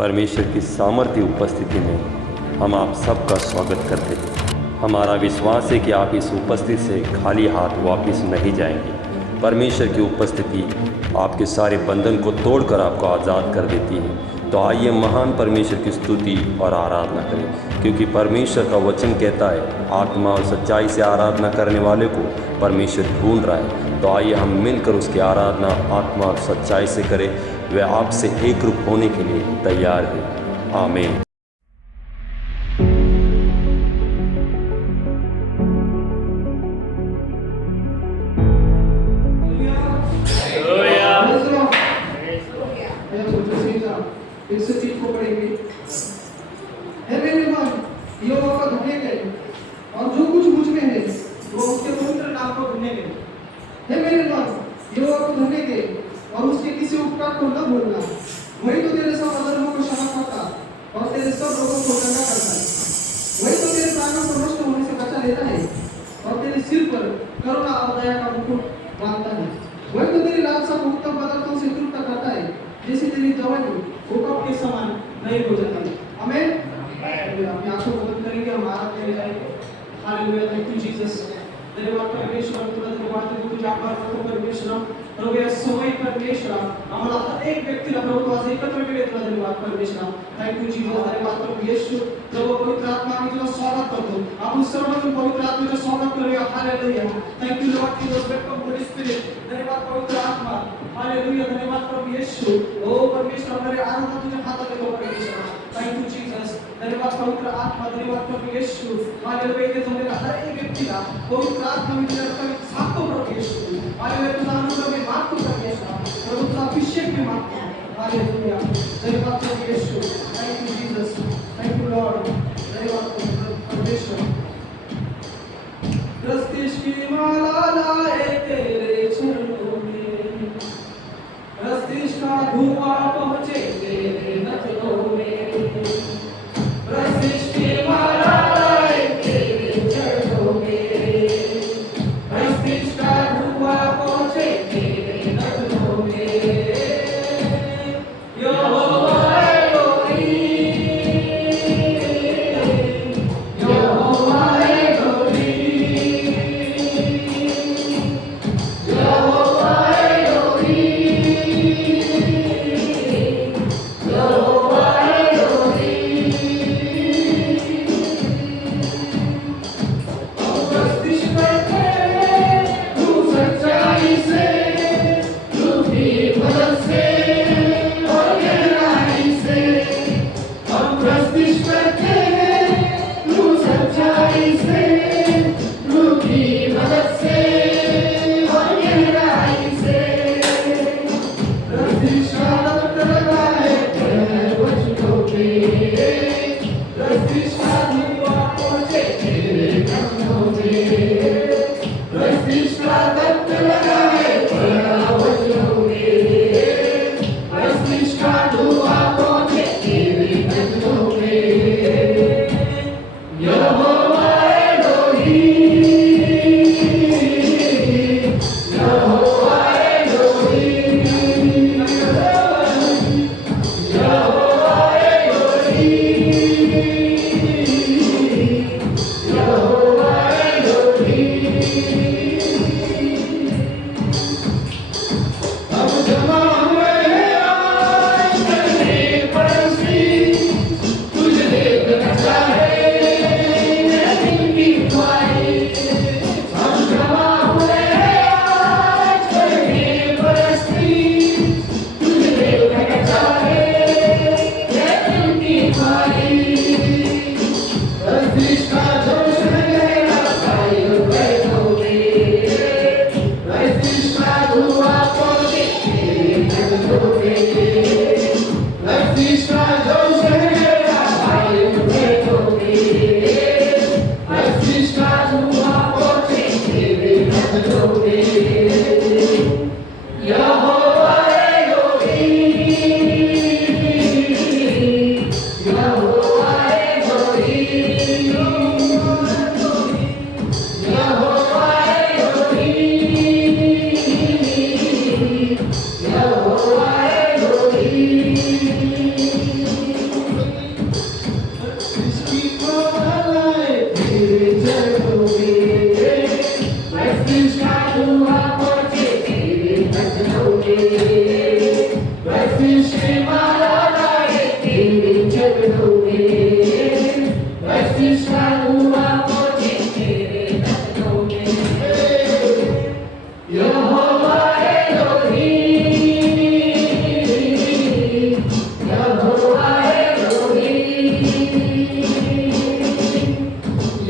परमेश्वर की सामर्थ्य उपस्थिति में हम आप सबका स्वागत करते हैं। हमारा विश्वास है कि आप इस उपस्थिति से खाली हाथ वापस नहीं जाएंगे। परमेश्वर की उपस्थिति आपके सारे बंधन को तोड़कर आपको आज़ाद कर देती है। तो आइए महान परमेश्वर की स्तुति और आराधना करें, क्योंकि परमेश्वर का वचन कहता है आत्मा और सच्चाई से आराधना करने वाले को परमेश्वर ढूंढ रहा है। तो आइए हम मिलकर उसकी आराधना आत्मा और सच्चाई से करें। वह आपसे एक रूप होने के लिए तैयार है। आमीन। को पढ़ेंगे। हे मेरे मन, यहोवा को धन्य करे, और जो कुछ मुझ में है वो उसके पवित्र नाम को धन्य करे। हे मेरे मन, यहोवा को धन्य करे, और उसके किसी उपकार को न भूलना। वही तो तेरे सब अधर्मों को क्षमा करता और तेरे सब रोगों को चंगा करता है। वही तो तेरे प्राणों को नष्ट होने से बचा लेता है और तेरे सिर पर करुणा और दया का मुकुट बांधता है। वही तो तेरी लालसा को उत्तम पदार्थों से तृप्त करता है, जैसे तेरी जवानी भूकंप के समान नहीं हो जाती। आमीन। अपनी आंखों को बंद करेंगे और आराधना करेंगे। हालेलुया। Thank you Jesus. धन्यवाद परमेश्वर, तुला धन्यवाद देतो तुझ्या आभार मानतो परमेश्वर। प्रभू या समय परमेश्वर आम्हाला हर एक व्यक्तीला प्रभू आज एकत्र केले, तुला धन्यवाद परमेश्वर। Thank you Jesus. धन्यवाद प्रभू येशू। प्रभू पवित्र आत्मा आम्ही तुला स्वागत करतो। आपण सर्वजण पवित्र आत्म्याचे स्वागत करूया। Hallelujah. Thank you Lord Jesus. Welcome Holi spirit. धन्यवाद पवित्र आत्मा। हालेलुया। धन्यवाद प्रभू येशू। ओ परमेश्वर, हमारे आराधना तुझ्या हातात आहे परमेश्वर। Thank you Jesus. धन्यवाद पवित्र आत्मा। धन्यवाद प्रभू येशू। हालेलुया। इथे जमलेला हर एक व्यक्तीला पवित्र आत्मा मी तुझ्या रक्ताने झाकतो प्रभू येशू। हालेलुया। तुझा अनुग्रह मी मागतो परमेश्वर। प्रभू तुझा अभिषेक मी मागतो। हालेलुया। धन्यवाद प्रभू येशू। Thank you Jesus. Thank you Lord. धन्यवाद परमेश्वर। रस्तिश की माला लाए तेरे चरणों में, रस्तिश का धुआं पहुंचे तेरे नजरों में। रस्तिश की माला लाए तेरे चरणों में, रस्तिश का धुआं पहुंचे तेरे नजरों में। यहोवा एलोहीम, यहोवा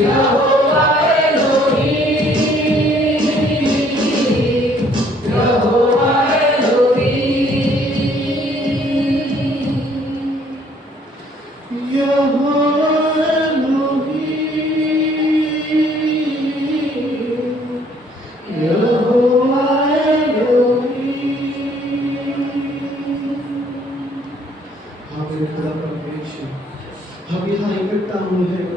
यहोवा एलोहीम, यहोवा एलोहीम, यहोवा एलोहीम, यहोवा एलोहीम। हमारे खुदा परमेश्वर, हम यहाँ इकट्ठा हुए हैं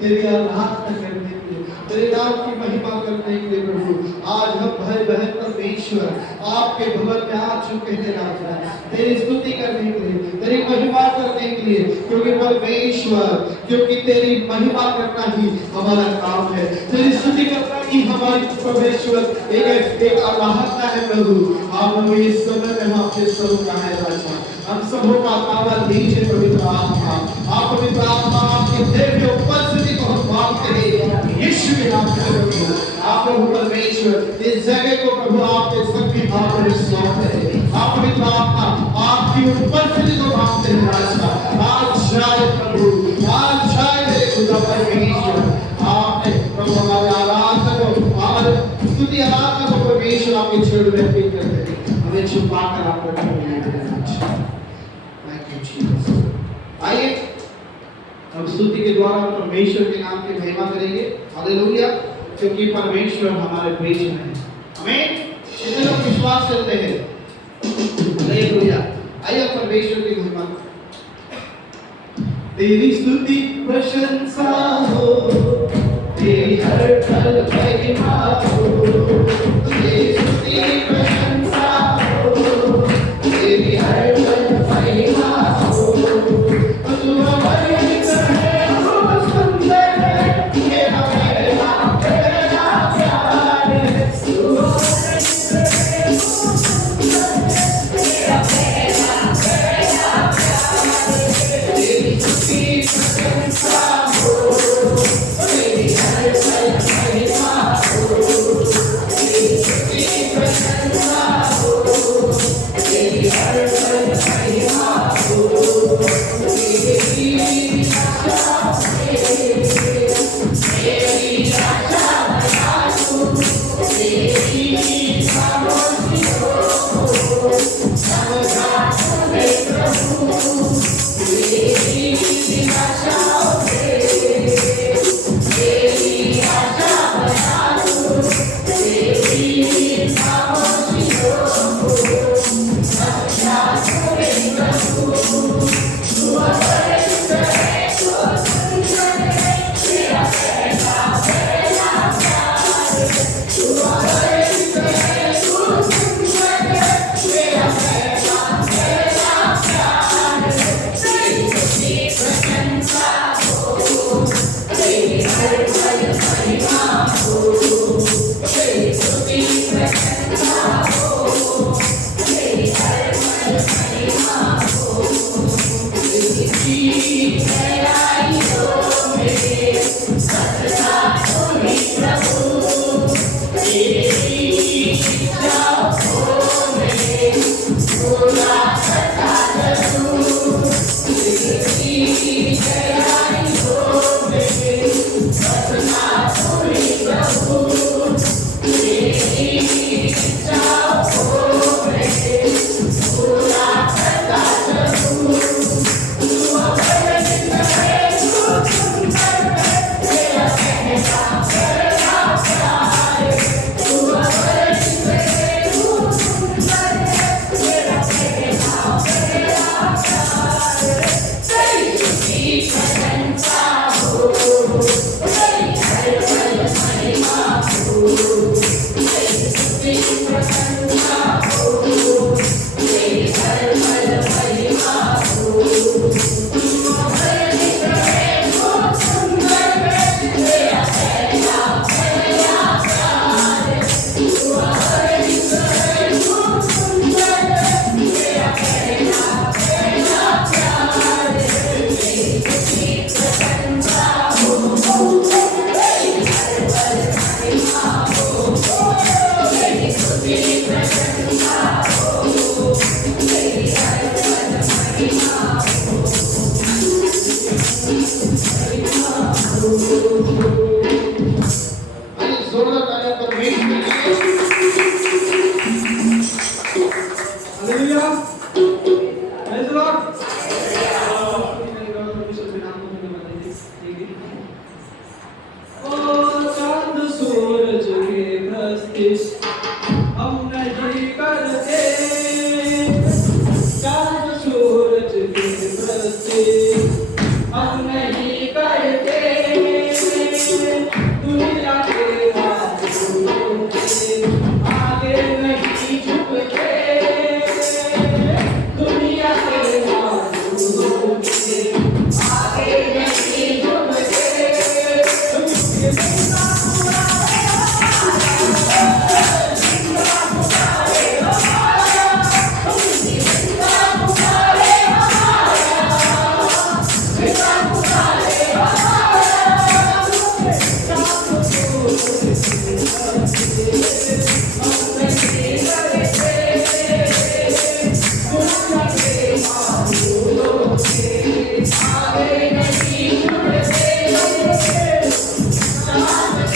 तेरी आराधना करने के लिए, तेरे नाम की महिमा करने के लिए प्रभु। आज हम भाई बहन परमेश्वर आपके भवन में आ चुके हैं राजा, तेरी स्तुति करने के लिए, तेरी महिमा करने के लिए, क्योंकि परमेश्वर, क्योंकि तेरी महिमा करना ही हमारा काम है, तेरी स्तुति करना ही हमारी परमेश्वर एक आराधना है प्रभु। आप लोग इस समय में आपके स्वरूप का है राजा, हम सबों का पावर दीजिए पवित्र आत्मा। आप पवित्र आत्मा आपके दिव्य उपस्थिति को हम मांगते हैं यीशु के नाम से प्रभु। आप प्रभु परमेश्वर इस जगह को प्रभु आपके सबके हाथ में सौंपते हैं। आप पवित्र आत्मा आपकी उपस्थिति को मांगते हैं राजा। आज जाए प्रभु, आज जाए मेरे खुदा परमेश्वर। आपने प्रभु हमारे आराधना को, हमारे स्तुति आराधना को परमेश्वर आपके चरणों में अर्पित करते हैं। हमें छुपा कर आप रखें। आइए हम स्तुति के द्वारा परमेश्वर के नाम की महिमा करेंगे। हालेलुया, क्योंकि परमेश्वर हमारे बीच में है। आमीन। कितने लोग विश्वास करते हैं? हालेलुया। आइए परमेश्वर की महिमा, तेरी स्तुति प्रशंसा हो, तेरी हर पल महिमा हो, तेरी स्तुति प्रशंसा हो, तेरी हर पल महिमा हो। तू हमारे भीतर है, तू सुंदर है, तेरा प्यार तेरा प्यार है। तू हमारे भीतर है, तू सुंदर है, तेरा प्यार प्यार है। तेरी स्तुति प्रशंसा हो, तेरी हर पल महिमा हो, तेरी स्तुति प्रशंसा हो, तेरी हर पल महिमा हो। के हम नहीं करते चांद सूरज के प्रति हम नहीं करते दुनिया के वादों के आगे नहीं झुकते दुनिया के वादों के आगे नहीं झुकते झुकते Amen.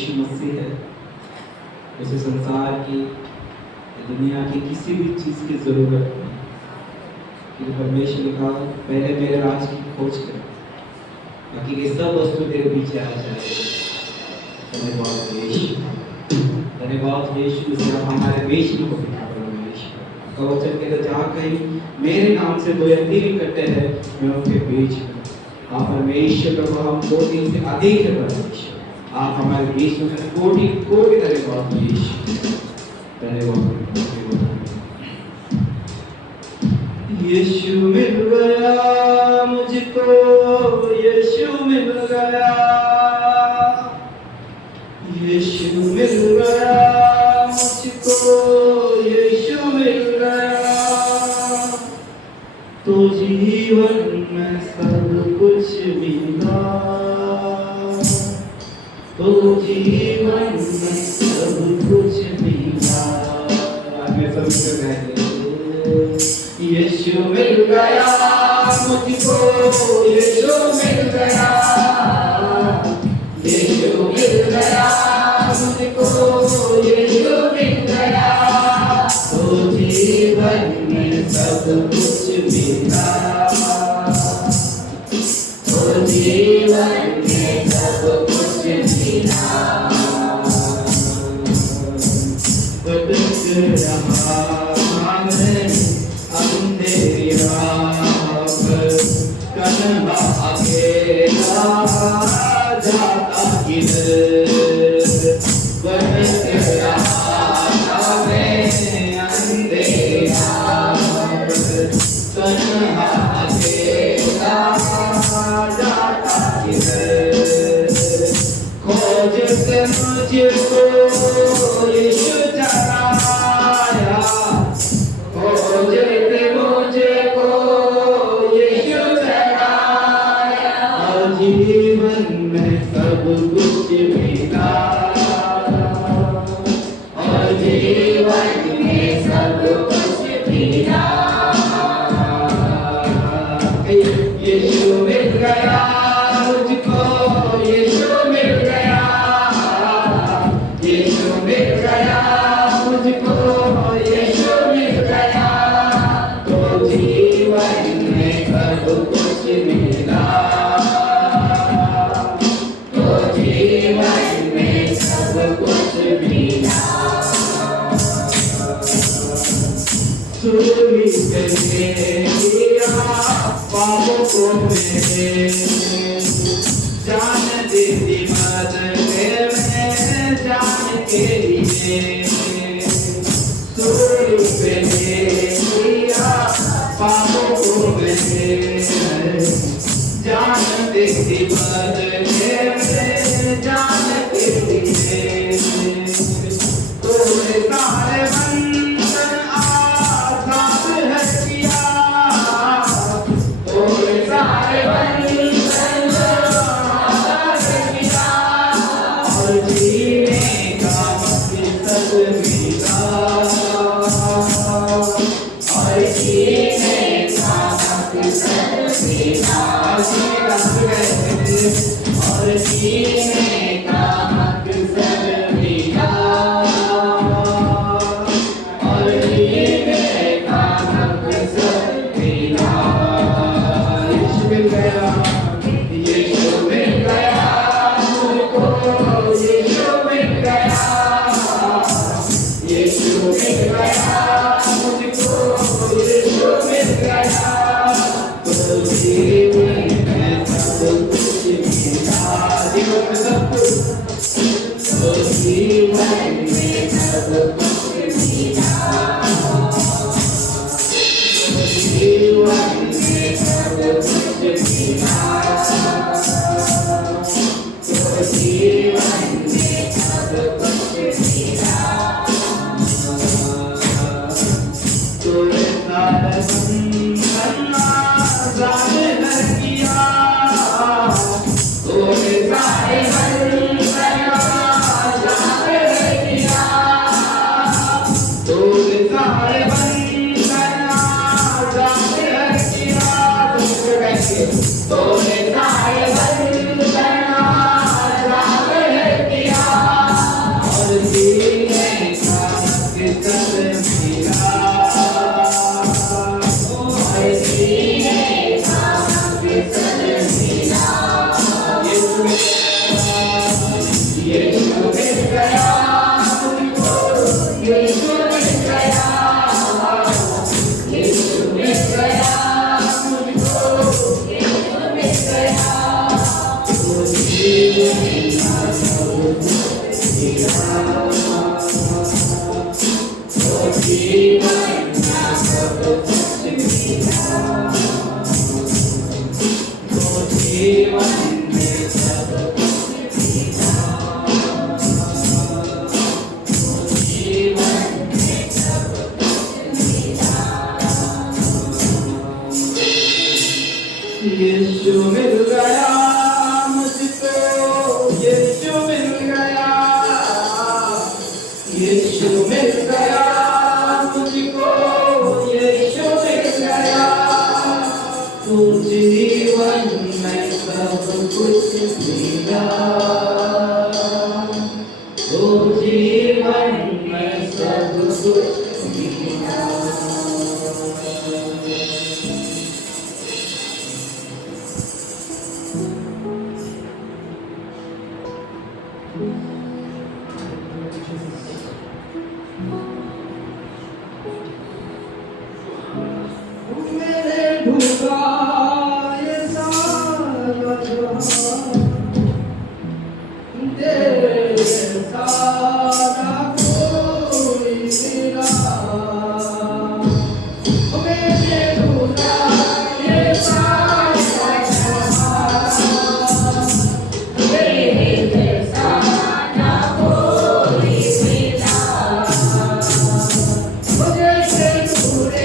यीशु मसीह है, उसे संसार की, दुनिया की किसी भी चीज़ की ज़रूरत नहीं। क्योंकि परमेश्वर ने कहा पहले मेरे राज की खोज कर, बाकी के सब वस्तु तेरे पीछे आ जाएगी। धन्यवाद यीशु, धन्यवाद यीशु, जिसने आप हमारे बीच में को बिठा परमेश्वर का वचन कहता, जहाँ कहीं मेरे नाम से दो या तीन इकट्ठे हैं, मैं उनके बीच में। आप परमेश्वर प्रभु, हम दो तीन से अधिक है परमेश्वर, आप हमारे बीच में कोटि कोटि धन्यवाद यीशु, धन्यवाद। यीशु मिल गया मुझको, यीशु मिल गया, यीशु मिल गया मुझको, यीशु मिल गया, तो जीवन में सब कुछ मिला, तो जीवन में सब कुछ मिला। आगे सब कर रहे हैं। यीशु मिल गया मुझको, यीशु मिल गया, यीशु मिल गया मुझको, यीशु मिल गया, तो जीवन में सब कुछ मिला, तो जीवन में सब कुछ मिला। बदल रहा जाता किधर, बदल रहा मैं अंधेरा, तन्हा अकेला जाता किधर, खोजते मुझको यीशु जगाया, खोजते मुझको यीशु जगाया, और जीवन में सब कुछ मिला, और जीवन में सब कुछ मिला। यीशु मिल गया मुझको, यीशु मिल गया, यीशु मिल गया मुझको, यीशु मिल गया, तो जीवन में सब कुछ मिला, तो जीवन में सब कुछ मिला। सूली पे लिया पापों को मेरे, जान दे दी मदद में जान के लिए, सूली पे लिया पापों को मेरे, जान दे दी मदद में जान के लिए, तूने सारे बंधन आजाद है किया, तूने सारे बंधन आजाद किया, और जीने का मकसद मिला, और जीने का मकसद मिला, और जीने का मकसद मिला, और जीने का मकसद मिला। यीशु मिल गया, यीशु मिल गया मुझको, यीशु मिल गया, यीशु मिल गया मुझको, यीशु मिल गया, तो जीवन में सब कुछ मिला, जीवन में सब कुछ, तो जीवन में सब कुछ मिला, तो जीवन में सब कुछ मिला, तो जीवन में सब कुछ मिला, तूने सारे बंधन आजाद किया, तूने सारे बंधन आजाद किया, यीशु मिल गया मुझको, यीशु मिल गया, यीशु मिल गया मुझको, यीशु मिल गया। तू जीवन में सब कुछ मिला, तू जीवन में सब कुछ मिला। मेरे ढूंढा ये सारा जहां, तेरे सारा कोई मिला। मेरे ढूंढा ये सारा जहां, तेरे सारा कोई मिला। मुझे ढूंढे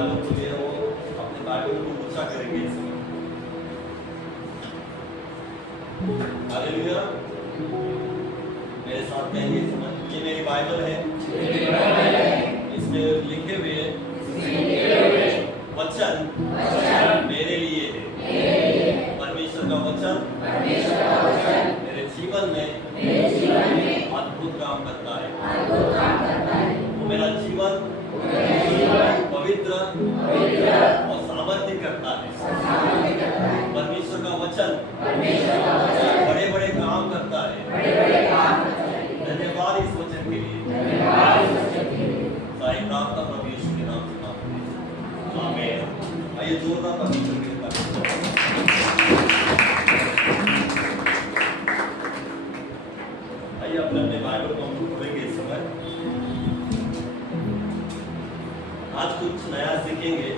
बाइबल को लिए हो अपने बाइबल को ऊंचा करेंगे इस समय। हालेलुया। मेरे साथ कहेंगे इस समय, ये मेरी बाइबल है, इसमें लिखे हुए वचन मेरे लिए है। परमेश्वर का वचन मेरे जीवन में अद्भुत काम करता है। वो मेरा जीवन पवित्र और सामर्थ्य करता है। परमेश्वर का वचन बड़े बड़े काम करता है। धन्यवाद इस वचन के लिए। सारी प्रार्थना प्रभु यीशु के नाम से मांगते हैं। आमीन। आइए जोरदार परमेश्वर के पास आइए अपने बाइबल को हम खोलेंगे इस समय। आज कुछ नया सीखेंगे।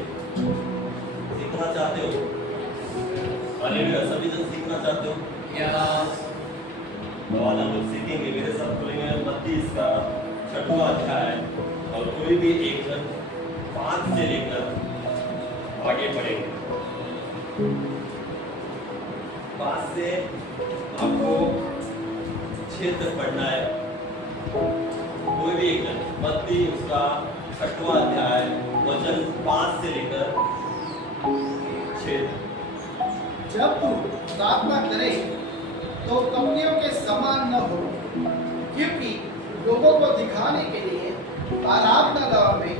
सीखना चाहते हो? हालेलुया। सभी जन सीखना चाहते हो? तो आज हम लोग सीखेंगे। मेरे साथ खोलेंगे मत्ती इसका 6वां अध्याय और कोई भी एक जन 5 से लेकर आगे बढ़ेंगे। 5 से आपको 6 तक पढ़ना है। कोई भी एक जन मत्ती उसका 6वां अध्याय वचन 5 से लेकर 6 तक। जब तू प्रार्थना करे तो कपटियों के समान न हो, क्योंकि लोगों को दिखाने के लिए आराधनालयों में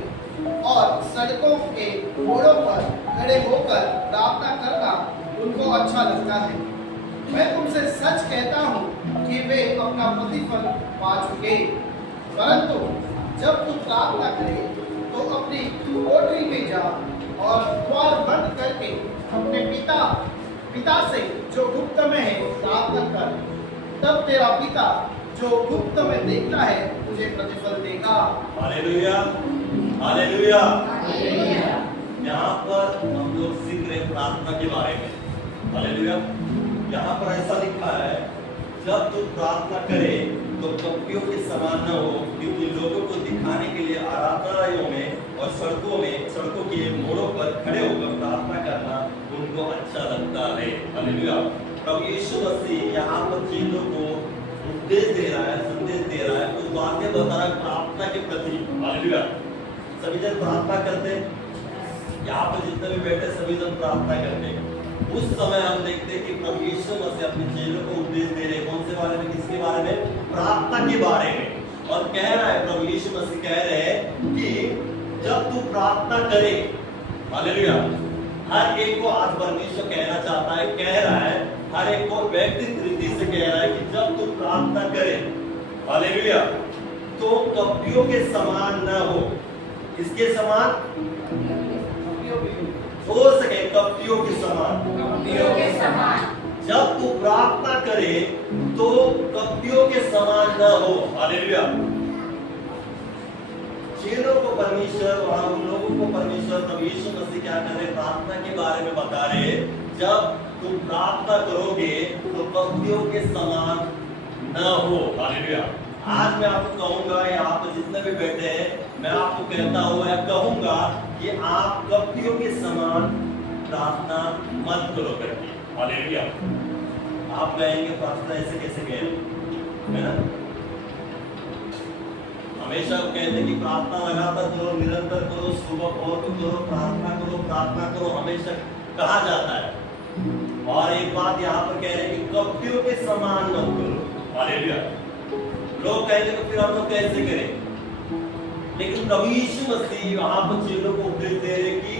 और सड़कों के मोड़ों पर खड़े होकर प्रार्थना करना उनको अच्छा लगता है। मैं तुमसे सच कहता हूँ कि वे अपना प्रतिफल पा चुके। परंतु जब तू प्रार्थना करे तो अपनी कोठरी में जा और द्वार बंद करके अपने पिता से जो गुप्त में है प्रार्थना कर। तब तेरा पिता जो गुप्त में देखता है तुझे प्रतिफल देगा। हालेलुया। हालेलुया। यहाँ पर हम लोग सीख रहे हैं प्रार्थना के बारे में। हालेलुया। यहाँ पर ऐसा लिखा है, जब तू प्रार्थना करे तो कपटियों के समान न हो, क्योंकि लोगों को दिखाने के लिए आराधनालयों में और सड़कों के मोड़ों पर खड़े होकर प्रार्थना करना उनको अच्छा लगता है। हालेलुया। प्रभु यीशु मसीह यहाँ पर चीजों को उपदेश दे रहा है, संदेश दे रहा है, कुछ बातें बता रहा है प्रार्थना के प्रति। हालेलुया। सभी जन प्रार्थना करते हैं। यहाँ पर जितने भी बैठे सभी जन प्रार्थना करते हैं। उस समय हम देखते हैं कि प्रभु यीशु मसीह अपने चेलों को उपदेश दे रहे हैं। कौन से बारे में? किसके बारे में? प्रार्थना के बारे में। और कह रहा है, प्रभु यीशु मसीह कह रहे हैं कि जब तू प्रार्थना करे, हालेलुया, हर एक को आज परमेश्वर कहना चाहता है, कह रहा है, हर एक को व्यक्तिगत रीति से कह रहा है कि जब तू प्रार्थना करे, हालेलुया, तो कपटियों के समान न हो। किसके समान? हो सके कपटियों के समान। जब तू प्रार्थना करे तो कपटियों के समान न हो। हालेलुया। चेलों को परमेश्वर, वहां उन लोगों को परमेश्वर प्रभु यीशु मसीह क्या कर रहे? प्रार्थना के बारे में बता रहे। जब तुम प्रार्थना करोगे तो कपटियों के समान न हो। हालेलुया। आज मैं आपको कहूंगा, यहाँ पर जितने भी बैठे हैं, मैं आपको कहता हूँ या कहूंगा कि आप कपटियों के समान प्रार्थना मत करो करके। हालेलुया। आप कहेंगे प्रार्थना ऐसे कैसे कहें, है ना? हमेशा कहते हैं कि प्रार्थना लगातार करो, निरंतर करो, सुबह और करो, प्रार्थना करो, हमेशा कहा जाता है। और एक बात यहाँ पर कह रहे हैं कि कपटियों के समान मत करो। हालेलुया। लोग कहेंगे तो फिर हम लोग कैसे करें? लेकिन प्रभु यीशु मसीह वहां पर चेलों को उपदेश दे रहे कि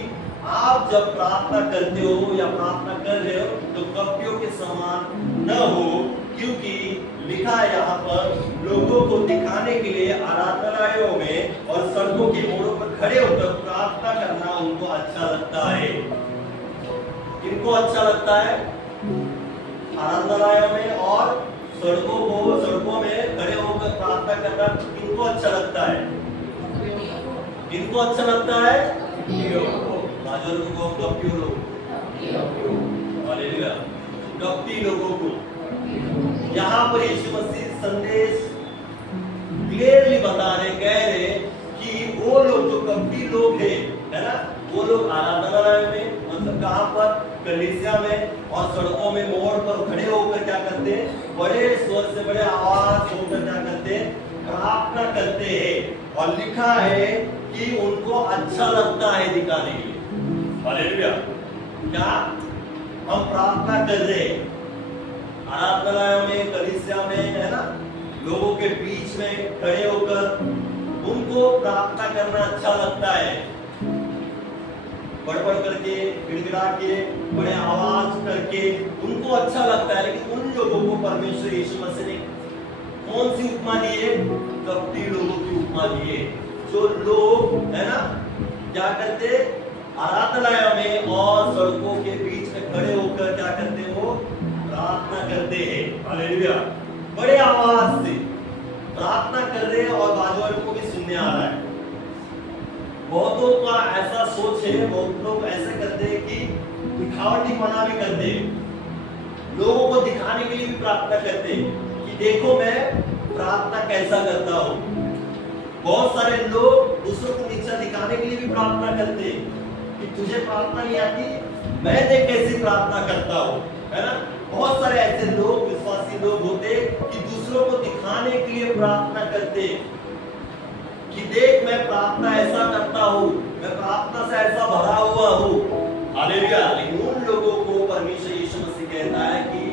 आप जब प्रार्थना करते हो या प्रार्थना कर रहे हो तो कपटियों के समान न हो, क्योंकि लिखा है यहाँ पर लोगों को दिखाने के लिए आराधनालयों में और सड़कों के मोड़ों पर खड़े होकर प्रार्थना करना उनको अच्छा लगता है। किनको अच्छा लगता है? आराधनालयों में और सड़कों में खड़े होकर प्रार्थना करना किनको अच्छा लगता है? किनको अच्छा लगता है? कपटी लोगों को। यहाँ पर यीशु मसीह संदेश क्लियरली बता रहे, कह रहे कि वो लोग जो कपटी लोग हैं, है ना, वो लोग आराधनालय में, मतलब कहाँ पर, कलीसिया में और सड़कों में मोड़ पर खड़े होकर क्या करते हैं, बड़े स्वर से, बड़े आवाज होकर क्या करते हैं, प्रार्थना करते हैं। और लिखा है कि उनको अच्छा लगता है दिखाने के लिए। हालेलुया। क्या हम प्रार्थना कर रहे हैं आराधनालयों में, कलीसिया में, है ना, लोगों के बीच में खड़े होकर उनको प्रार्थना करना अच्छा लगता है, बड़बड़ करके, गिड़गिड़ा के, बड़े आवाज करके उनको अच्छा लगता है। लेकिन उन लोगों को परमेश्वर यीशु मसीह ने कौन सी उपमा दी है? कपटी लोगों की उपमा दी है, जो लोग, है ना, क्या करते, आराधनालयों में और सड़कों के बीच में खड़े होकर क्या करते, वो प्रार्थना करते हैं। हालेलुया। बड़े आवाज से प्रार्थना कर रहे हैं और बाजू वालों को भी सुनने आ रहा है। बहुतों का ऐसा सोच है, बहुत लोग ऐसे करते हैं कि दिखावटीपना भी करते हैं, लोगों को दिखाने के लिए भी प्रार्थना करते हैं कि देखो मैं प्रार्थना कैसा करता हूँ। बहुत सारे लोग दूसरों को नीचा दिखाने के लिए भी प्रार्थना करते हैं कि तुझे प्रार्थना नहीं आती, मैं देख कैसी प्रार्थना करता हूँ, है ना। बहुत सारे ऐसे लोग, विश्वासी लोग होते कि दूसरों को दिखाने के लिए प्रार्थना करते कि देख मैं प्रार्थना ऐसा करता हूँ, मैं प्रार्थना से ऐसा भरा हुआ हूँ। हालेलुया। लेकिन उन लोगों को परमेश्वर यीशु मसीह कहता है कि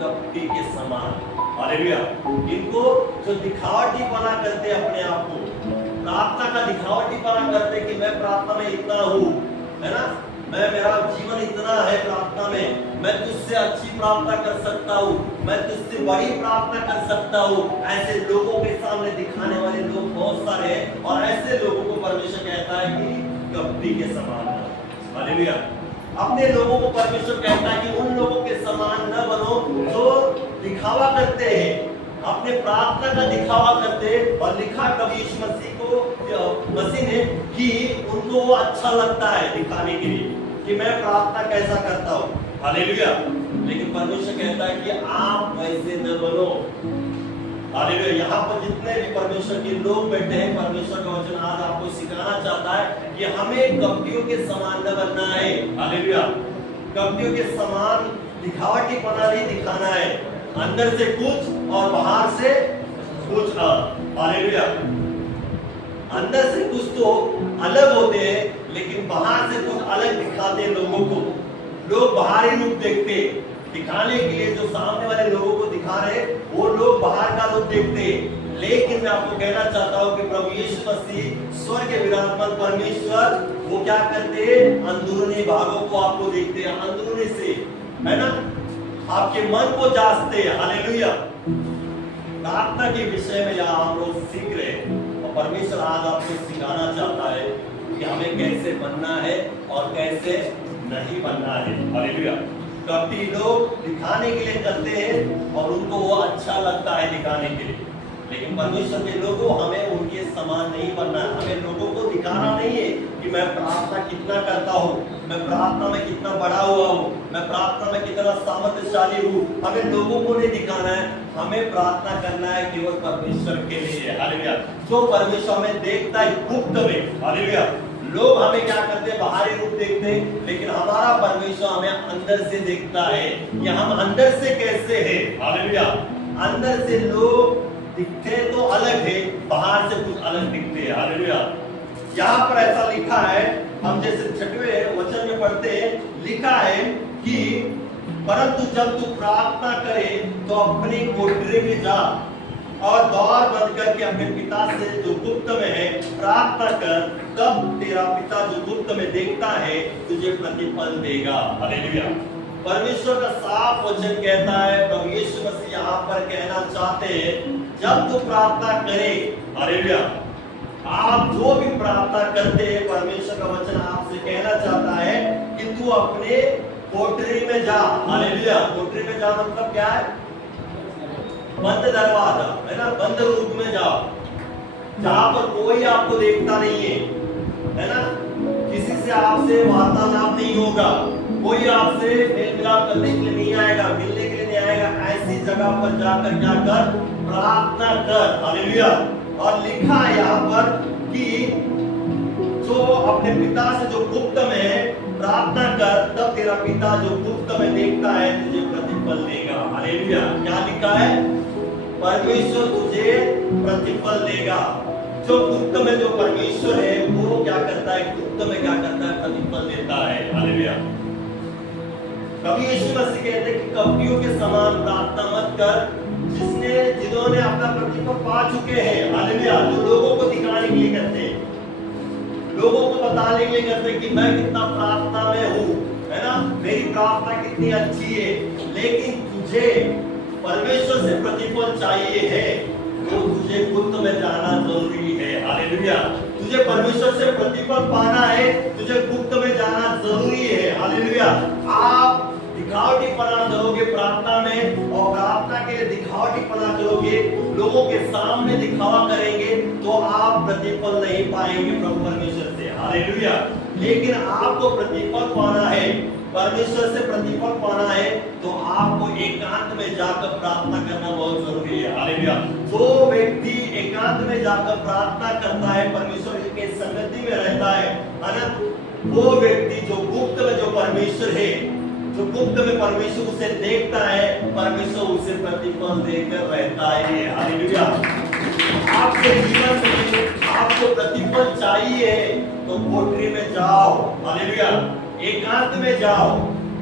कपटी के समान। हालेलुया। इनको जो दिखावटीपना करते अपने आप को, प्रार्थना का दिखावटीपना करते कि मैं प्रार्थना में इतना हूँ, है ना, मैं, मेरा जीवन इतना है प्रार्थना में, मैं तुझसे अच्छी प्रार्थना कर सकता हूँ, मैं तुझसे बड़ी प्रार्थना कर सकता हूँ। ऐसे लोगों के सामने दिखाने वाले लोग बहुत सारे हैं और ऐसे लोगों को परमेश्वर कहता है कि कपटी के समान। हालेलुया। अपने लोगों को परमेश्वर कहता है कि उन लोगों के समान न बनो जो दिखावा करते हैं, अपने प्रार्थना का दिखावा करते। और लिखा कभी यीशु मसीह ने कि उनको वो अच्छा लगता है दिखाने के लिए कि मैं प्रार्थना कैसा करता हूँ। हालेलुया। लेकिन परमेश्वर कहता है कि आप वैसे न बनो। हालेलुया। यहाँ पर जितने भी परमेश्वर के लोग बैठे हैं, परमेश्वर का वचन आज आपको सिखाना चाहता है कि हमें कपटियों के समान न बनना है। हालेलुया। कपटियों के समान दिखावटीपना नहीं दिखाना है, अंदर से कुछ और बाहर से कुछ। हालेलुया। अंदर से कुछ तो अलग होते हैं लेकिन बाहर से कुछ अलग दिखाते हैं लोगों को। लोग बाहरी रूप देखते, दिखाने के लिए जो सामने वाले लोगों को दिखा रहे वो लोग बाहर का रूप देखते। लेकिन मैं आपको कहना चाहता हूं कि प्रभु यीशु मसीह स्वर्ग के विराजमान परमेश्वर वो क्या करते हैं, अंदरूनी भागों को आपको देखते हैं, अंदरूनी से, है ना, आपके मन को जांचते हैं। हालेलुया। प्रार्थना के विषय में यहाँ हम लोग सीख रहे हैं और परमेश्वर आज आपको सिखाना चाहता है कि हमें कैसे बनना है और कैसे नहीं बनना है। हालेलुया। कपटी लोग दिखाने के लिए करते हैं और उनको वो अच्छा लगता है दिखाने के लिए, लेकिन परमेश्वर के लोगों हमें उनके समान नहीं बनना है। हमें लोगों को दिखाना नहीं है कि मैं प्रार्थना कितना करता हूँ, मैं प्रार्थना में कितना बड़ा हुआ हूँ, मैं प्रार्थना में कितना सामर्थ्यशाली हूँ। हमें लोगों को नहीं दिखाना है, हमें प्रार्थना करना है केवल परमेश्वर के लिए। हालेलुया। जो परमेश्वर हमें देखता है गुप्त में। हालेलुया। लोग हमें क्या करते हैं, बाहरी रूप देखते हैं, लेकिन हमारा परमेश्वर हमें अंदर से देखता है कि हम अंदर से कैसे हैं। हालेलुया। अंदर से लोग दिखते तो अलग है, बाहर से कुछ अलग दिखते हैं। हालेलुया। यहाँ पर ऐसा लिखा है, हम जैसे 6वें वचन में पढ़ते हैं, लिखा है कि परंतु जब तू प्रार्थना करे तो अपनी कोठरी में जा और द्वार बंद करके अपने पिता से जो गुप्त में है प्रार्थना कर, तब तेरा पिता जो गुप्त में देखता है तुझे प्रतिफल देगा। हालेलुया। परमेश्वर का साफ वचन कहता है, प्रभु यीशु मसीह यहाँ पर कहना चाहते हैं जब तू प्रार्थना करे। हालेलुया। आप जो भी प्रार्थना करते हैं, परमेश्वर का वचन आपसे कहना चाहता है कि तू अपने कोठरी में जा। हालेलुया। कोठरी में जा मतलब क्या है, बंद दरवाजा, है ना, बंद रूप में जाओ जहां पर कोई आपको देखता नहीं है ना, किसी से आपसे वार्तालाप नहीं होगा, कोई आपसे मेल मिलाप करने के लिए नहीं आएगा, मिलने के लिए नहीं आएगा। ऐसी जगह पर जाकर क्या कर, प्रार्थना कर। हालेलुया। और लिखा है यहाँ पर कि जो अपने पिता से जो गुप्त में प्रार्थना कर, तब तेरा पिता जो गुप्त में देखता है तुझे प्रतिफल देगा। हालेलुया। क्या लिखा है? परमेश्वर तुझे प्रतिफल देगा। जो गुप्त में जो परमेश्वर है वो क्या करता है? गुप्त में क्या करता है? प्रतिफल देता है। हालेलुया। कभी यीशु मसीह कहते हैं कि कपटियों के समान प्रार्थना मत कर, जिन्होंने अपना प्रतिफल पा चुके हैं। हालेलुया। जो लोगों को दिखाने के लिए करते हैं, लोगों को बताने के लिए करते हैं कि मैं कितना प्रार्थना में हूँ, है ना, मेरी प्रार्थना कितनी अच्छी है। लेकिन तुझे परमेश्वर से प्रतिफल चाहिए है तो तुझे गुप्त में जाना जरूरी है। हालेलुया। तुझे परमेश्वर से प्रतिफल पाना है, तुझे गुप्त में जाना जरूरी है। हालेलुया। आप दिखावटीपना करोगे प्रार्थना में, और प्रार्थना के लिए दिखावटीपना करोगे, लोगों के सामने दिखावा करेंगे, तो आप प्रतिफल नहीं पाएंगे प्रभु परमेश्वर से। हालेलुया। लेकिन आपको प्रतिफल पाना है, परमेश्वर से प्रतिफल पाना है, तो आपको एकांत में जाकर प्रार्थना करना बहुत जरूरी है। हालेलुया। जो व्यक्ति एकांत में जाकर प्रार्थना करता है, परमेश्वर के संगति में रहता है ना, वो व्यक्ति जो गुप्त में जो परमेश्वर है, जो गुप्त में परमेश्वर उसे देखता है, परमेश्वर उसे प्रतिफल देकर रहता है। हालेलुया। आपके जीवन में आपको प्रतिफल चाहिए तो कोठरी में जाओ। हालेलुया। एकांत में जाओ।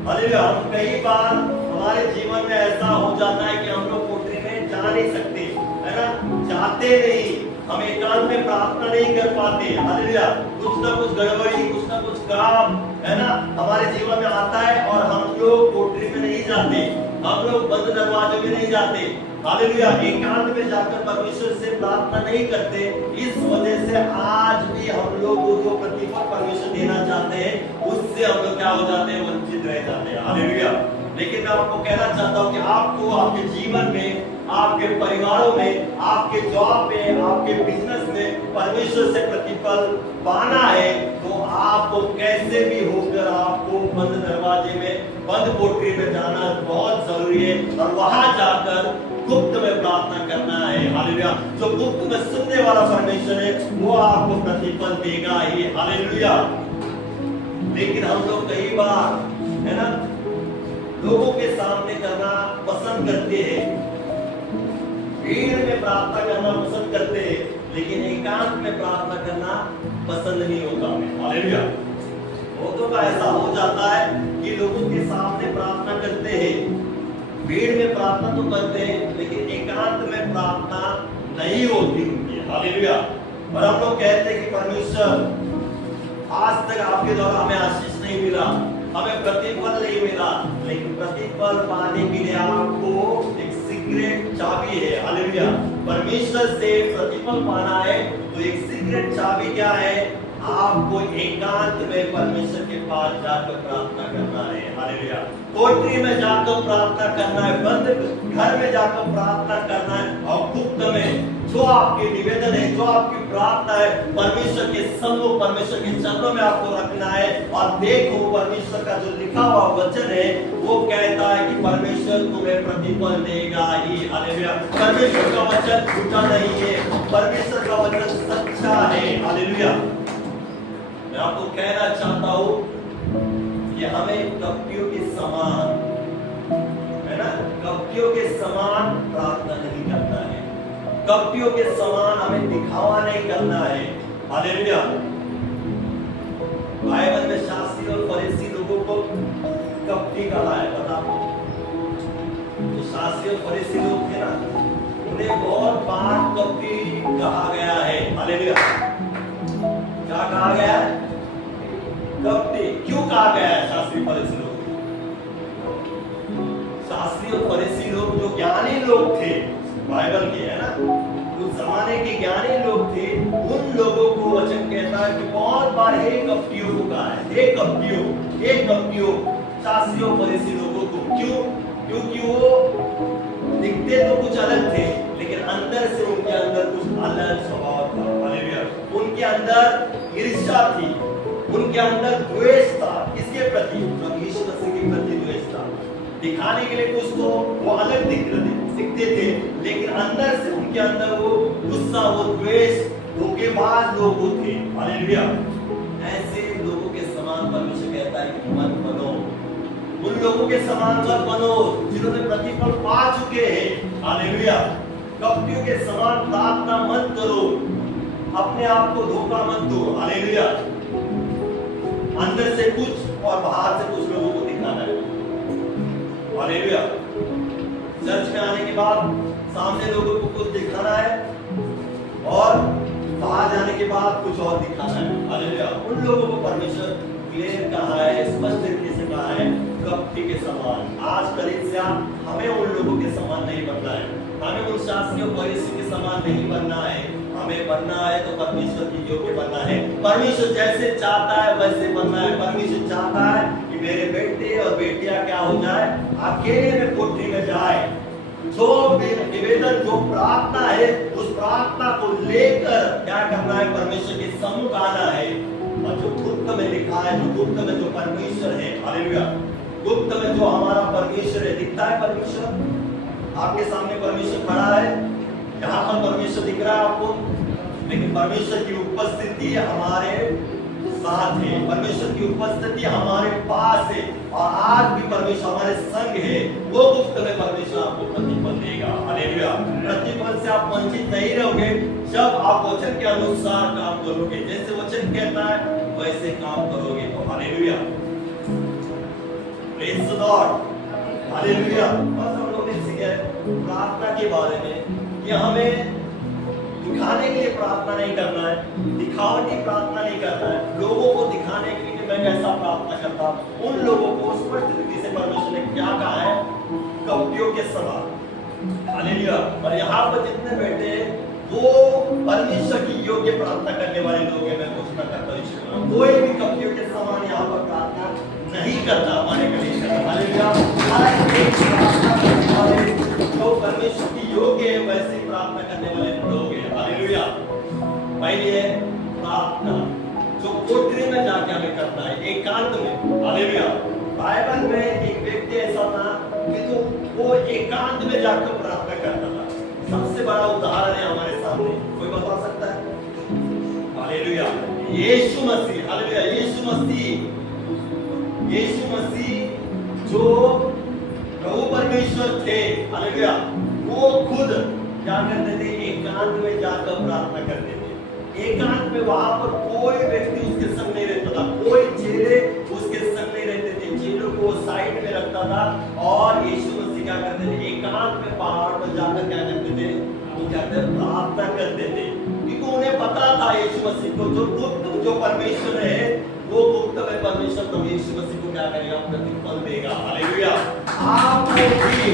हालेलुया। हम कई बार हमारे जीवन में ऐसा हो जाता है कि हम लोग कोठरी में जा नहीं सकते, है ना, जाते नहीं, हम एकांत में प्रार्थना नहीं कर पाते। हालेलुया। कुछ ना कुछ गड़बड़ी, कुछ ना कुछ काम, है ना, हमारे जीवन में आता है और हम लोग कोठरी में नहीं जाते, हम लोग बंद दरवाजे में नहीं जाते। हालेलुया। एकांत में जाकर परमेश्वर से प्रार्थना नहीं करते। इस वजह से आज भी हम लोग जो प्रतिफल परमेश्वर देना चाहते हैं, उससे हम लोग क्या हो जाते हैं? वंचित रह जाते हैं। हालेलुया। लेकिन मैं आपको कहना चाहता हूँ कि आपको आपके जीवन में, आपके परिवारों में, आपके जॉब में, आपके बिजनेस में परमेश्वर से प्रतिफल पाना है, तो आपको कैसे भी होकर आपको बंद दरवाजे में, बंद कोठरी में जाना बहुत जरूरी है, और वहां जाकर गुप्त में प्रार्थना करना है। हालेलुया। जो गुप्त में सुनने वाला परमेश्वर है, वो आपको प्रतिफल देगा ही। हालेलुया। लेकिन हम लोग कई बार, है ना, लोगों के सामने करना पसंद करते हैं, भीड़ में प्रार्थना करना पसंद करते हैं, लेकिन एकांत में प्रार्थना करना पसंद नहीं होता हमें। हालेलुया। बहुतों का ऐसा हो जाता है कि लोगों के सामने प्रार्थना करते हैं, भीड़ में प्रार्थना तो करते हैं, लेकिन एकांत में प्रार्थना नहीं होती उनकी। हालेलुया। और हम लोग कहते हैं कि परमेश्वर, आज तक आपके द्वारा हमें आशीष नहीं मिला, हमें प्रतिफल नहीं मिला, लेकिन प्रतिफल पाने के लिए आपको एक सीक्रेट चाबी है। हालेलुया। परमेश्वर से प्रतिफल पाना है तो एक सीक्रेट चाबी क्या है? आपको एकांत में परमेश्वर के पास जाकर प्रार्थना करना है। हालेलुया। कोठरी में जाकर प्रार्थना करना है, बंद घर में जाकर प्रार्थना करना है, और गुप्त में जो आपके निवेदन है, जो आपकी प्रार्थना है, परमेश्वर के सम्मुख, परमेश्वर के चरणों में आपको रखना है। और देखो, परमेश्वर का जो लिखा हुआ वचन है वो कहता है कि परमेश्वर तुम्हें प्रतिफल देगा ही। हालेलुया। परमेश्वर का वचन झूठा नहीं है, परमेश्वर का वचन सच्चा है। हालेलुया। मैं आपको कहना चाहता हूं कि हमें कपटियों के समान, है ना, कपटियों के समान प्रार्थना नहीं करना है, कपटियों के समान हमें दिखावा नहीं करना है। हालेलुया। बाइबल में शास्त्री और फरीसी लोगों को कपटी कहा है। पता आपको? तो शास्त्री और फरीसी लोग थे ना, उन्हें बहुत बार कपटी कहा गया है। हालेलुया। क्या कहा गया है? कपटी। क्यों कहा गया है शास्त्री फरीसी लोग? शास्त्री और फरीसी लोग जो ज्ञानी लोग थे बाइबल के, है ना, उस जमाने के ज्ञानी लोग थे, उन लोगों को वचन कहता है कि बहुत बार हे कपटियों को कहा है, हे कपटियों, हे कपटियों, शास्त्री और फरीसी लोगों को। क्यों? क्योंकि वो दिखते तो कुछ अलग थे, लेकिन अंदर से उनके अंदर कुछ अलग स्वभाव था। हालेलुया। उनके अंदर ईर्ष्या थी, उनके अंदर द्वेष था। किसके प्रति? जो यीशु मसीह के प्रति द्वेष था। दिखाने के लिए कुछ तो वो अलग दिखते थे, लेकिन अंदर से उनके अंदर वो गुस्सा, वो द्वेष, धोखेबाज लोग थे। हालेलुया। ऐसे लोगों के समान परमेश्वर कहता है कि मत बनो। उन लोगों के समान मत बनो जिन्होंने प्रतिफल पा चुके हैं। हालेलुया। कपटियों के समान प्रार्थना मत करो, अपने आप को धोखा मत दो। हालेलुया। अंदर से कुछ और बाहर से कुछ लोगों को दिखाना है। हालेलुया। चर्च में आने के बाद सामने लोगों को कुछ दिखाना है और बाहर जाने के बाद कुछ और दिखाना है। हालेलुया। उन लोगों को परमेश्वर क्लियर कहा है, स्पष्ट तरीके से कहा है, कपटी के समान। आज कलीसिया हमें उन लोगों के समान नहीं बनना है, हमें उन शास्त्रियों फरीसी के समान नहीं बनना है। हमें बनना है तो परमेश्वर की योग्य बनना है। परमेश्वर जैसे चाहता है वैसे बनना है। परमेश्वर चाहता है कि मेरे बेटे और बेटियां क्या हो जाए, अकेले में कोठरी में जाए। जो निवेदन, जो प्रार्थना है, उस प्रार्थना को लेकर क्या करना है, परमेश्वर के सम्मुख आना है। और जो गुप्त में लिखा है, जो गुप्त में जो परमेश्वर है, हालेलुया, गुप्त में जो हमारा परमेश्वर है, दिखता है परमेश्वर आपके सामने, परमेश्वर खड़ा है, यहाँ पर परमेश्वर दिख रहा है आपको, लेकिन परमेश्वर की उपस्थिति हमारे साथ है, परमेश्वर की उपस्थिति हमारे पास है, और आज भी परमेश्वर हमारे संग है। वो गुप्त में परमेश्वर आपको प्रतिफल देगा। हालेलुया। प्रतिफल से आप वंचित नहीं रहोगे जब आप वचन के अनुसार काम करोगे। जैसे वचन कहता है वैसे काम करोगे तो hallelujah. Praise the Lord. Hallelujah. बस हम लोग ने सीखा है प्रार्थना के बारे में कि हमें दिखाने के लिए प्रार्थना नहीं करना है, दिखावटी प्रार्थना नहीं करना है, लोगों को दिखाने के लिए कि मैं कैसा प्रार्थना करता हूं। उन लोगों को स्पष्ट रीति से परमेश्वर ने क्या कहा है, कपटियों के समान। हालेलुया। और यहाँ पर जितने बैठे वो परमेश्वर की योग्य प्रार्थना करने वाले लोग हैं। मैं घोषणा करता हूं कोई भी कपटियों के समान यहाँ पर प्रार्थना नहीं करता हमारे कलीसिया में। हालेलुया। जो परमेश्वर की योग्य है वैसे प्रार्थना करने वाले लोग हैं। हालेलुया। पहली है प्रार्थना जो कोठरी में जाके हमें करना है, एकांत में। हालेलुया। बाइबल में एक व्यक्ति ऐसा था कि तो वो एकांत में जाकर प्रार्थना करता था। सबसे बड़ा उदाहरण है हमारे सामने, कोई बता सकता है? हालेलुया। यीशु मसीह। हालेलुया। यीशु मसीह जो प्रभु परमेश्वर थे, हालेलुया, वो खुद क्या करते थे, एकांत में जाकर प्रार्थना करते थे। एकांत में वहां पर कोई व्यक्ति उसके संग नहीं रहता था, कोई चेले उसके संग नहीं रहते थे, चेलों को साइड में रखता था। और यीशु मसीह क्या करते थे, एकांत में पहाड़ पर जाकर क्या करते थे, वो जाकर प्रार्थना करते थे, क्योंकि उन्हें पता था यीशु मसीह को जो गुप्त जो परमेश्वर है, वो गुप्त में परमेश्वर तो यीशु मसीह को क्या करेगा, प्रतिफल देगा। हालेलुया। आपको भी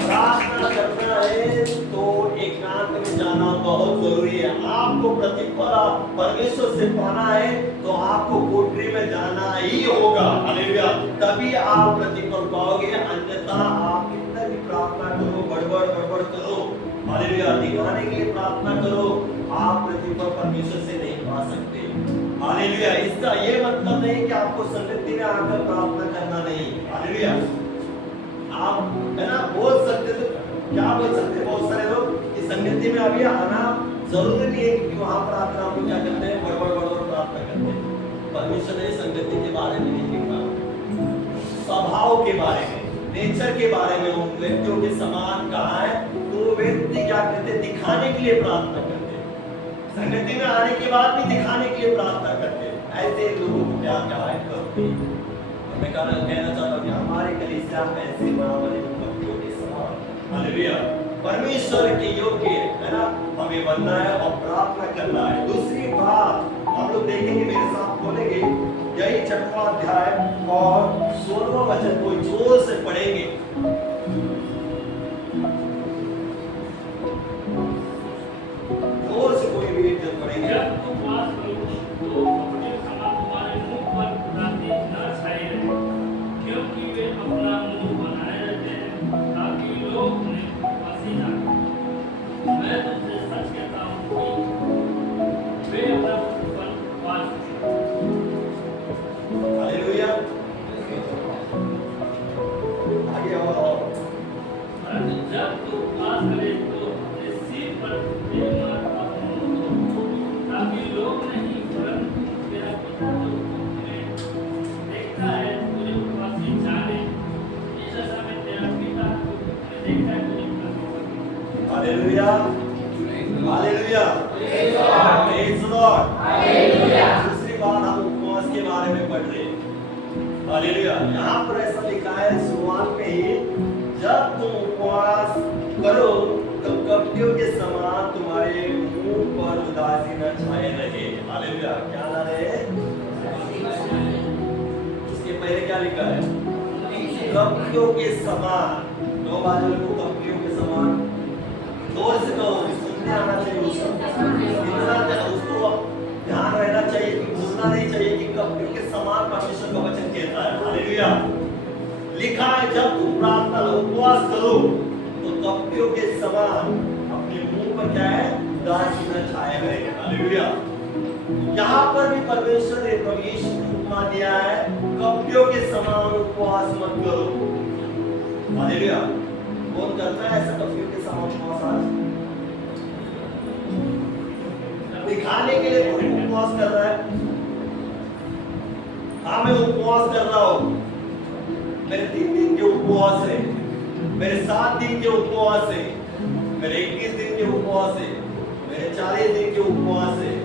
प्रार्थना करना है तो एकांत में जाना बहुत जरूरी है। आपको प्रतिफल परमेश्वर से पाना है तो आपको कोठरी में जाना ही होगा। हालेलुया। तभी आप प्रतिफल पाओगे, अन्यथा आप कितना भी प्रार्थना करो, गड़बड़ करो, हालेलुया, दिखाने के लिए प्रार्थना करो, आप प्रतिफल परमेश्वर से नहीं पा सकते। हालेलुया। इसका ये मतलब नहीं कि आपको संगति में आकर प्रार्थना करना नहीं। हालेलुया। आप है ना बोल सकते, तो क्या बोल सकते बहुत सारे लोग कि संगति में अभी आना जरूरी नहीं है, क्योंकि वहां पर आकर हम क्या करते हैं, गड़बड़ प्रार्थना करते हैं। परमेश्वर ने संगति के बारे में नहीं लिखा, स्वभाव के बारे में, नेचर के बारे में उन व्यक्तियों के समान कहा है। तो व्यक्ति क्या करते हैं, दिखाने के लिए प्रार्थना करते हैं, संगति में आने के बाद भी दिखाने के लिए प्रार्थना करते हैं। ऐसे लोगों को क्या कहा है, कपटी। मैं कहना चाहता हूँ कि हमारे कलीसिया ऐसे बड़े कपटियों के समान, हालेलुया, परमेश्वर के योग्य है ना हमें बनना है और प्रार्थना करना है। दूसरी बात हम लोग देखेंगे, मेरे साथ बोलेंगे, यही 6वां अध्याय और 16वां वचन को जोर से पढ़ेंगे। जोर से कोई भी एक जन पढ़ेंगे। जब तुम बात करो तो अपने समा तुम्हारे मुख पर रात्रि न छाई रहे, क्योंकि वे अपना मुंह बनाए रहते हैं ताकि लोग उन्हें हंसी ना करें। मैं तुमसे सच कहता हूँ कि वे अपना प्रतिफल पा चुके हैं। हालेलुया। आगे और जब तुम उपवास करे तो अपने सिर पर तेल मार ताकि लोग नहीं hallelujah, hallelujah, praise the Lord, hallelujah. दूसरी बात हम उपवास के बारे में पढ़ रहे हैं, हालेलुया। यहाँ पर ऐसा लिखा है शुरुआत में ही, जब तुम उपवास करो तो कपटियों के समान तुम्हारे मुंह पर उदासी न छाए रहे, हालेलुया। क्या ना रहे? उसके पहले क्या लिखा है? कपटियों के समान। दो बाजू को कपटियों के समान, जोर से कहो, सुनने आना चाहिए उसको, उसको ध्यान रहना चाहिए कि भूलना नहीं चाहिए कि कपटियों के समान परमेश्वर का वचन कहता है, हालेलुया। लिखा है जब तुम प्रार्थना उपवास करो तो कपटियों के समान अपने मुंह पर क्या है? उदासी न छाए रहे, हालेलुया। यहाँ पर भी परमेश्वर ने परमेश्वर को उपमा दिया है, कपटियों के समान उपवास मत करो, हालेलुया। कौन करता है ऐसा कपटियों के समान उपवास? आज दिखाने के लिए कोई उपवास कर रहा है, हाँ मैं उपवास कर रहा हूं, मेरे 3 दिन के उपवास है, मेरे 7 दिन के उपवास है, मेरे 21 दिन के उपवास है, मेरे 40 दिन के उपवास है।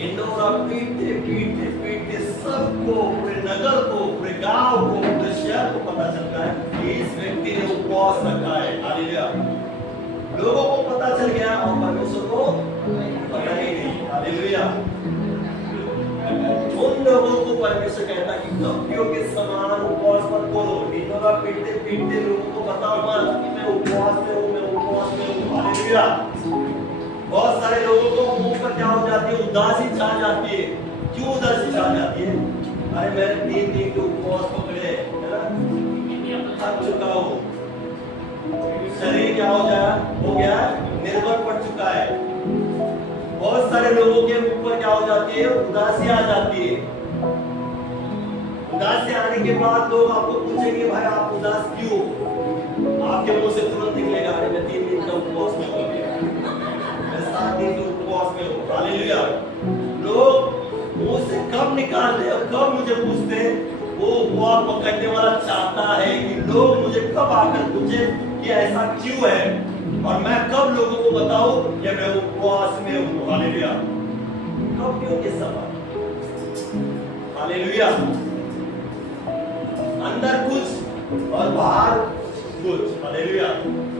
इंडोरा पीटते पीटते पीटते सबको, पूरे नगर को, पूरे गांव को, पूरे शहर को पता चलता है कि इस व्यक्ति ने उपवास रखा है, हालेलुया। लोगों को पता चल गया और परमेश्वर को पता ही नहीं, हालेलुया। उन लोगों को परमेश्वर कहता कि कपटियों के समान उपवास मत करो। इंडोरा पीटते पीटते लोगों को बताओ मत कि मैं उपवास में हूँ, मैं उपवास में हूँ, हालेलुया। बहुत सारे लोगों को मुंह पर क्या हो जाती है? उदासी छा जाती है। क्यों उदासी छा जाती है? अरे मैंने 3 दिन के उपवास पकड़े है ना, थक चुका हूँ, शरीर क्या हो गया? निर्बल पड़ चुका है। बहुत सारे लोगों के मुंह पर क्या हो जाती है? उदासी आ जाती है। उदासी आने के बाद लोग आपको पूछेंगे भाई आप उदास क्यों? आपके मुंह से तुरंत निकलेगा अरे मैं 3 दिन का उपवास में हूँ, मैं 7 दिन के उपवास में हूँ, हालेलुया। लोग मुंह से कब निकालते और कब मुझे पूछते? वो उपवास पकड़ने वाला चाहता है कि लोग मुझे कब आकर पूछे कि ऐसा क्यों है, और मैं कब लोगों को बताऊं कि मैं उपवास में हूं, हालेलुया। कपटियों के समान, हालेलुया। अंदर कुछ और बाहर कुछ, हालेलुया।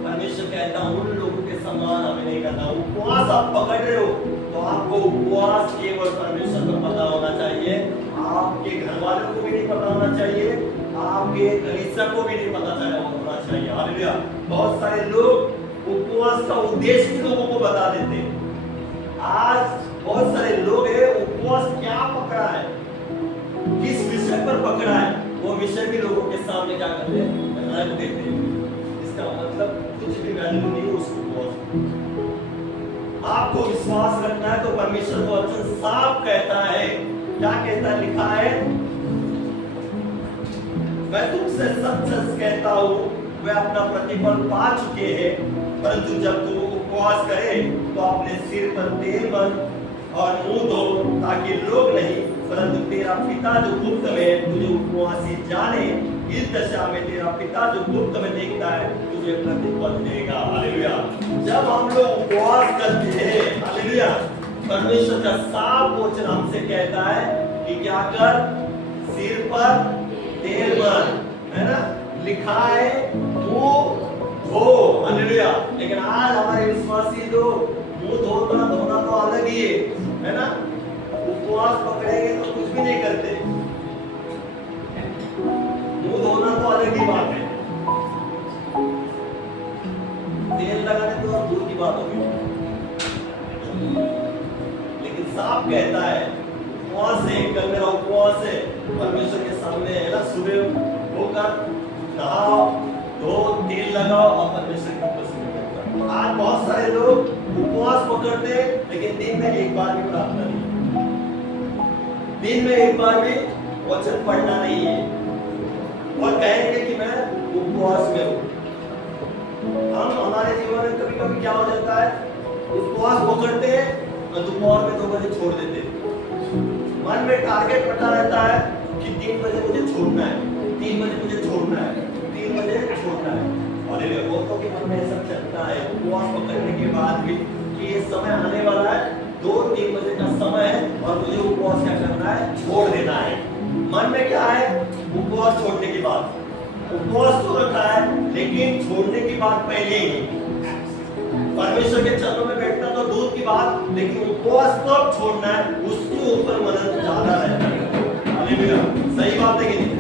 परमेश्वर कहता हूं उन लोगों के समान हमें नहीं करना। उपवास आप पकड़ रहे हो तो आपको उपवास केवल परमेश्वर को पता होना चाहिए, आपके घर वालों को भी नहीं पता होना चाहिए, आपके कलीसिया को भी नहीं पता होना चाहिए, हालेलुया। बहुत सारे लोग उपवास का उद्देश्य भी लोगों को बता देते हैं। आज बहुत सारे लोग हैं, उपवास क्या पकड़ा है, किस विषय पर पकड़ा है, वो विषय भी लोगों के सामने क्या करते हैं? रख देते हैं। इसका मतलब कुछ भी वैल्यू नहीं उस उपवास। आपको विश्वास रखना है तो परमेश्वर को वचन साफ कहता है, क्या कहता है? लिखा है मैं तुमसे सच सच कहता हूं वे अपना प्रतिफल पा चुके हैं, परंतु जब तू उपवास करे तो अपने सिर पर तेल मल और मुंह धो, ताकि लोग नहीं परंतु तेरा पिता जो गुप्त में तुझे उपवासी जाने। इस दशा में तेरा पिता जो गुप्त में देखता है तुझे प्रतिफल देगा, हालेलुया। जब हम लोग उपवास करते हैं, हालेलुया, परमेश्वर का साफ वचन हमसे कहता है कि क्या कर? सिर पर तेल मल, है ना, लिखा है मुंह धो, हालेलुया। लेकिन आज हमारे विश्वासी लोग मुंह धोना तो अलग ही है ना, उपवास पकड़ेंगे तो कुछ भी नहीं करते, मुंह धोना तो अलग ही बात है, तेल लगाने तो दूर की बात होगी। लेकिन साफ कहता है उपवास है, कल मेरा उपवास है, परमेश्वर के सामने है ना, सुबह होकर नहाओ, धो, तेल लगाओ और परमेश्वर की उपस्थिति में बैठो। आज बहुत सारे लोग उपवास पकड़ते हैं लेकिन दिन में एक बार भी प्रार्थना नहीं, दिन में एक बार भी वचन पढ़ना नहीं है, और कहेंगे कि मैं उपवास में हूँ। हम हमारे जीवन में कभी कभी क्या हो जाता है, उपवास पकड़ते हैं और दोपहर में 2 बजे छोड़ देते हैं। मन में टारगेट पता रहता है कि 3 बजे मुझे छोड़ना है, 3 बजे मुझे छोड़ना है, 3 बजे छोड़ना है, और बहुतों के मन में ऐसा चलता है। रखना है उपवास पकड़ने के बाद भी कि ये समय आने वाला है, 2-3 बजे का समय है और मुझे उपवास क्या करना है, छोड़ देना है। मन में क्या है, उपवास छोड़ने की बात, उपवास तो रखा है लेकिन छोड़ने की बात पहले ही। परमेश्वर के चरणों में बैठना तो दूर की बात, लेकिन उपवास कब छोड़ना है उसके ऊपर मनन ज्यादा रहता है। हालेलुया, सही बात है कि नहीं?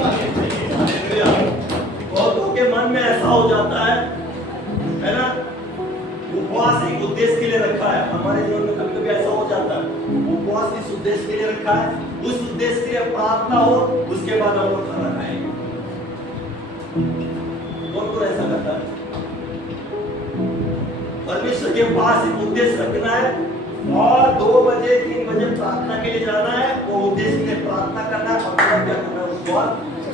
हालेलुया। बहुतों के मन में ऐसा हो जाता है ना, उपवास एक उद्देश्य के लिए रखा है। हमारे जीवन में कभी कभी ऐसा हो जाता है, उपवास इस उद्देश्य के लिए रखा है, उस उद्देश्य के लिए प्रार्थना हो, उसके बाद हम लोग खाना खाएंगे। कौन ऐसा करता है? परमेश्वर के पास एक उद्देश्य रखना है और 2 बजे 3 बजे प्रार्थना के लिए जाना है, वो उद्देश्य के लिए प्रार्थना करना है और क्या करना है, उपवास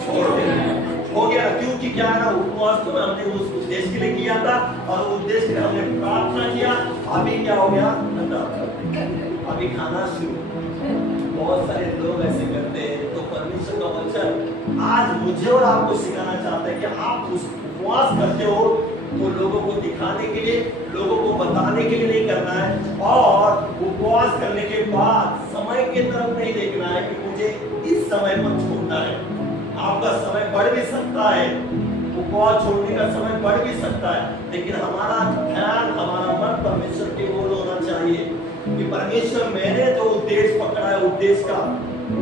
छोड़ देना है। हो गया, क्योंकि क्या है ना, उपवास तो हमने उस उद्देश्य के लिए किया था और उद्देश्य के लिए हमने प्रार्थना किया। अभी क्या हो गया, अभी खाना शुरू। बहुत सारे लोग ऐसे करते हैं। तो परमेश्वर का वचन आज मुझे और आपको सिखाना चाहता है कि आप उस उपवास करते हो तो लोगों को दिखाने के लिए, लोगों को बताने के लिए नहीं करना है, और उपवास करने के बाद समय के तरफ नहीं देखना है कि मुझे इस समय पर छोड़ना है। आपका समय बढ़ भी सकता है, उपवास छोड़ने का समय बढ़ भी सकता है, लेकिन हमारा ध्यान, हमारा मन परमेश्वर की ओर होना चाहिए कि परमेश्वर मैंने जो उद्देश्य पकड़ा है, उद्देश्य का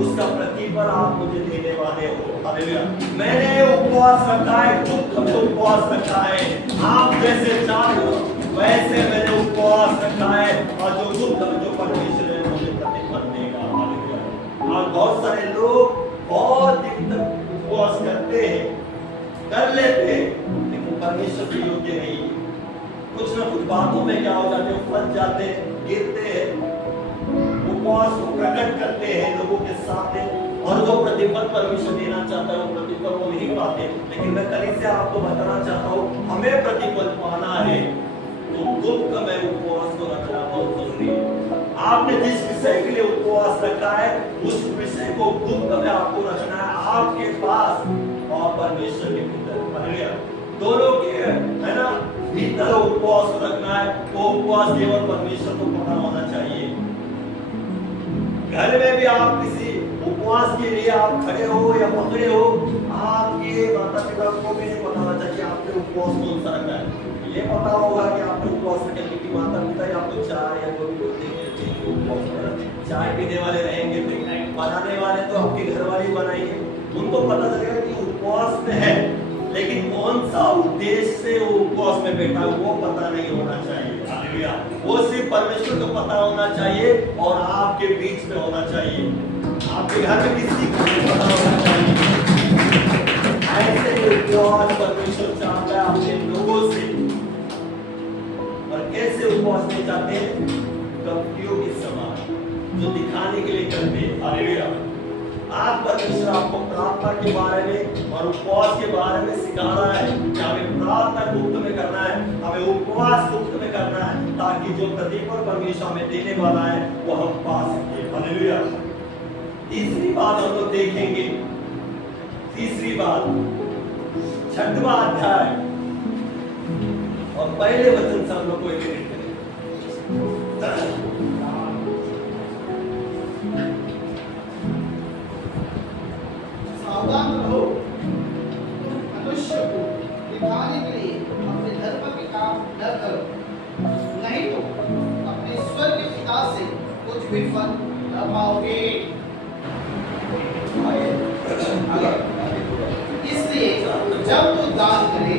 उसका प्रतिफल आप मुझे देने वाले हो। हालेलुया। मैंने उपवास रखा है, दुख में उपवास रखा है, आप जैसे चाहो वैसे मैंने उपवास रखा है, और जो दुख में जो परमेश्वर है मुझे प्रतिफल देगा। हालेलुया। और बहुत सारे लोग बहुत दिन तक उपवास करते हैं, कर लेते हैं, लेकिन परमेश्वर के योग्य नहीं। कुछ ना कुछ बातों में क्या हो जाते हैं, फंस जाते हैं, गिरते हैं, उपवास को प्रकट करते हैं लोगों के सामने, और जो प्रतिफल परमेश्वर देना चाहता है वो प्रतिफल वो नहीं पाते। लेकिन मैं कल से आपको बताना चाहता हूँ, हमें प्रतिफल पाना है तो गुप्त में उपवास को रखना बहुत जरूरी है। आपने जिस विषय के लिए उपवास रखा है उस विषय को गुप्त में आपको रखना है, आपके पास और परमेश्वर के भीतर। हालेलुया। दोनों के है ना भीतर उपवास को रखना है। वो उपवास केवल परमेश्वर को पता होना चाहिए। घर में भी आप किसी उपवास के लिए आप खड़े हो या पकड़े हो, आपके माता पिता को भी नहीं पता होना चाहिए आपने उपवास कौन सा रखा है। ये पता होगा कि आपने उपवास रखा, क्योंकि माता पिता या आपको चाय या जो भी चाय पीने वाले रहेंगे, बनाने वाले तो आपके घर वाले ही बनाएंगे, उनको पता चलेगा कि उपवास में है, लेकिन कौन सा उद्देश्य से वो उपवास में बैठा है वो पता नहीं होना चाहिए। हालेलुया। वो सिर्फ परमेश्वर को पता होना चाहिए और आपके बीच में होना चाहिए, आपके घर में किसी को पता होना चाहिए। ऐसे उपवास परमेश्वर चाहता है अपने लोगों से। और कैसे उपवास नहीं चाहते हैं? कपटियों के समान जो दिखाने के लिए करते हैं। हालेलुया। आज परमेश्वर आपको प्रार्थना के बारे में और उपवास के बारे में सिखा रहा है कि हमें प्रार्थना गुप्त में करना है, हमें उपवास गुप्त में करना है, ताकि जो प्रतिफल परमेश्वर हमें देने वाला है वो हम पा सके। हालेलुया। तीसरी बात हम लोग देखेंगे, तीसरी बात 6वां अध्याय और पहले वचन से हम लोग को रीड करें। सावधान रहो, मनुष्य को दिखाने के लिए अपने धर्म के काम न करो, नहीं तो अपने स्वर्ग के पिता से कुछ भी फल न पाओगे। इसलिए जब तू दान करे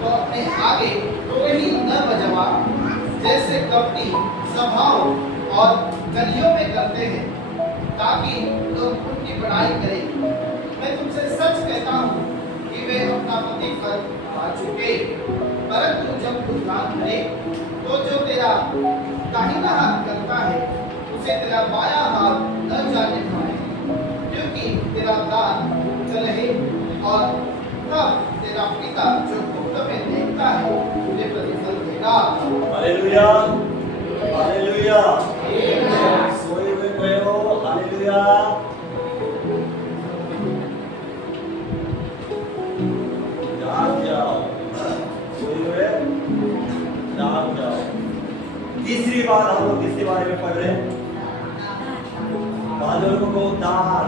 तो अपने आगे रोही न बजवा, जैसे कपटी सभाओं और गलियों में करते हैं, ताकि लोग उनकी बड़ाई करें। मैं तुमसे सच कहता हूँ कि वे अपना प्रतिफल पा चुके। परंतु जब तू दान करे तो जो तेरा दाहिना हाथ करता है उसे तेरा बायां हाथ न जाने पाए, क्योंकि तेरा दान गुप्त रहे, और तब तेरा पिता जो गुप्त में देखता है तुझे प्रतिफल देगा। हालेलुया। हालेलुया। सोए हुए गए हो। हालेलुया। जाग जाओ। सोए हुए तीसरी बात हम लोग किसके बारे में पढ़ रहे हैं? बाजू लोगों को दान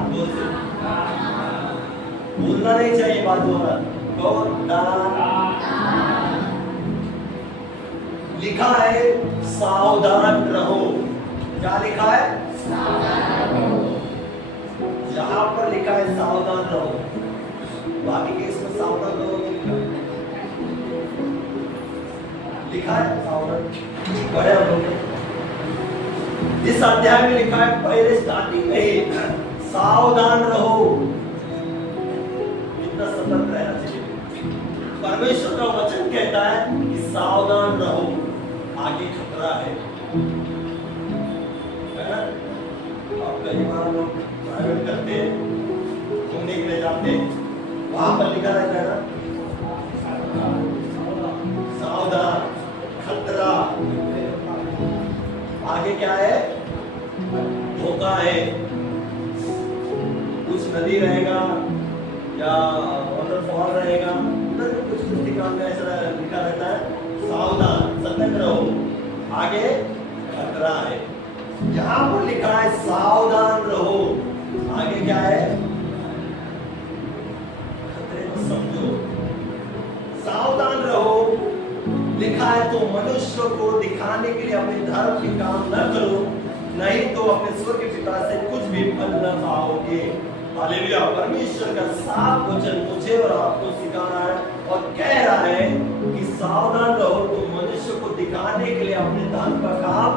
बोलना नहीं चाहिए। बाजू को दान लिखा है, सावधान रहो। क्या लिखा है? जहां पर लिखा है सावधान रहो, बाकी के इसमें सावधान रहो नहीं लिखा है। सावधान पढ़े हम लोग इस अध्याय में लिखा है, पहले स्टार्टिंग में ही सावधान रहो। कितना सतर्क रहना चाहिए। परमेश्वर का वचन कहता है कि सावधान रहो, आगे खतरा है ना? आप कई बार लोग प्राइवेट करते हैं, घूमने के लिए जाते हैं, वहां पर लिखा रहता है ना, सावधान, खतरा। आगे क्या है? धोखा है। कुछ नदी रहेगा या वाटरफॉल रहेगा, उधर कुछ ठिकान में ऐसा लिखा रहता है, सावधान, सतर्क रहो, आगे खतरा है। यहाँ पर लिखा है सावधान रहो, आगे क्या है? खतरे को समझो। सावधान रहो लिखा है तो मनुष्य को दिखाने के लिए अपने धर्म के काम न करो, नहीं तो अपने स्वर्ग के पिता से कुछ भी फल न पाओगे। हालेलुया। परमेश्वर का साफ वचन मुझे और आपको सिखा रहा है और कह रहा है कि सावधान रहो, तो मनुष्य को दिखाने के लिए अपने धर्म का काम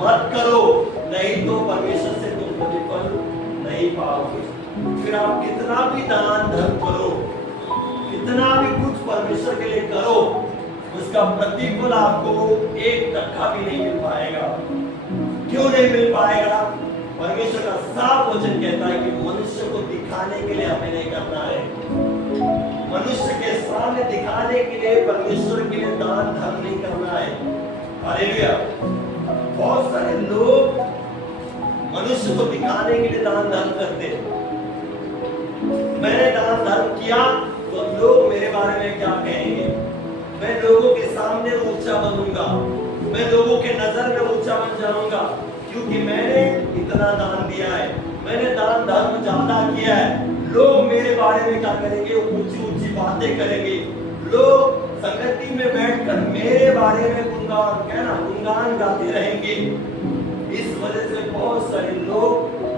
मत करो, नहीं तो परमेश्वर से तुम प्रतिफल नहीं पाओगे। फिर आप कितना भी दान धर्म करो, कितना भी कुछ परमेश्वर के लिए करो, उसका प्रतिफल आपको 1% भी नहीं मिल पाएगा। क्यों नहीं मिल पाएगा? परमेश्वर का साफ वचन कहता है कि मनुष्य को दिखाने के लिए हमें नहीं करना है। मनुष्य के सामने दिखाने के लिए परमेश्वर के लिए दान धर्म नहीं करना है। हालेलुया। बहुत सारे लोग मनुष्य को दिखाने के लिए दान धर्म करते हैं। मैंने दान धर्म किया तो लोग मेरे बारे में क्या कहेंगे? मैं लोगों के सामने ऊंचा बनूंगा, मैं लोगों के नजर में ऊंचा बन जाऊंगा, क्योंकि मैंने इतना दान दिया है, मैंने दान धर्म ज्यादा किया है। लोग मेरे बारे में क्या करेंगे? ऊंची ऊंची बातें करेंगे। लोग संगति में बैठकर मेरे बारे में गुणगान गाते रहेंगे। इस वजह से बहुत सारे लोग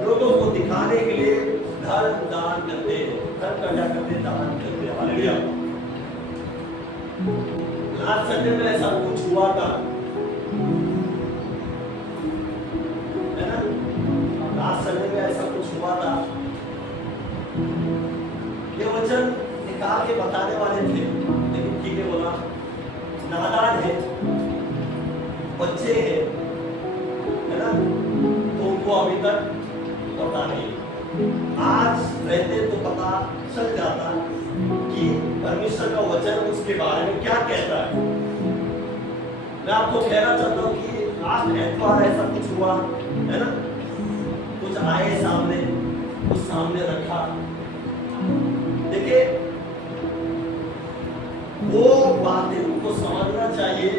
लोगों को दिखाने के लिए धर्म दान करते हैं। धर्म का क्या करते हैं? दान करते हैं। हालेलुया। लास्ट संडे में ऐसा कुछ हुआ था, है ना? लास्ट संडे में ऐसा कुछ हुआ था। ये वचन निकाल के बताने वाले थे, लेकिन ठीक है बोला, नादान है, बच्चे हैं, है ना? तो उनको अभी तक पता नहीं। आज रहते तो पता चल जाता कि परमेश्वर का वचन उसके बारे में क्या कहता है। मैं आपको कहना चाहता हूँ कि लास्ट एतवार ऐसा कुछ हुआ, है ना? कुछ आए सामने, कुछ सामने रखा। देखिए, वो बातें उनको समझना चाहिए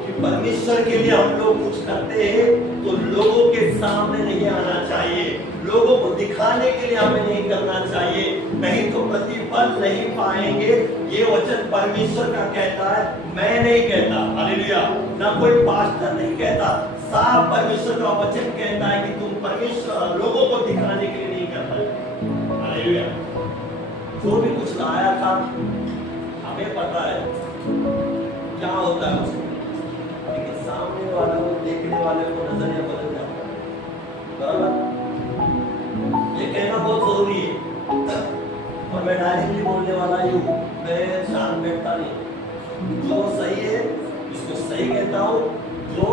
कि परमेश्वर के लिए हम लोग कुछ करते हैं तो लोगों के सामने नहीं आना चाहिए, लोगों को दिखाने के लिए हमें नहीं करना चाहिए, नहीं तो प्रतिफल नहीं पाएंगे। ये वचन परमेश्वर का कहता है, मैं नहीं कहता। हालेलुया। ना कोई पास्टर नहीं कहता, साफ परमेश्वर का वचन कहता है कि तुम परमेश्वर लोगों को दिखाने के लिए नहीं करना है। हालेलुया। जो भी कुछ लाया था हमें पता है क्या होता है उसमें, लेकिन सामने वाले को, देखने वाले को नजरिया बदल जाता है। बराबर? ये कहना बहुत जरूरी है और मैं डायरेक्टली बोलने वाला ही हूँ, मैं शांत बैठता नहीं। जो सही है उसको सही कहता हूँ, जो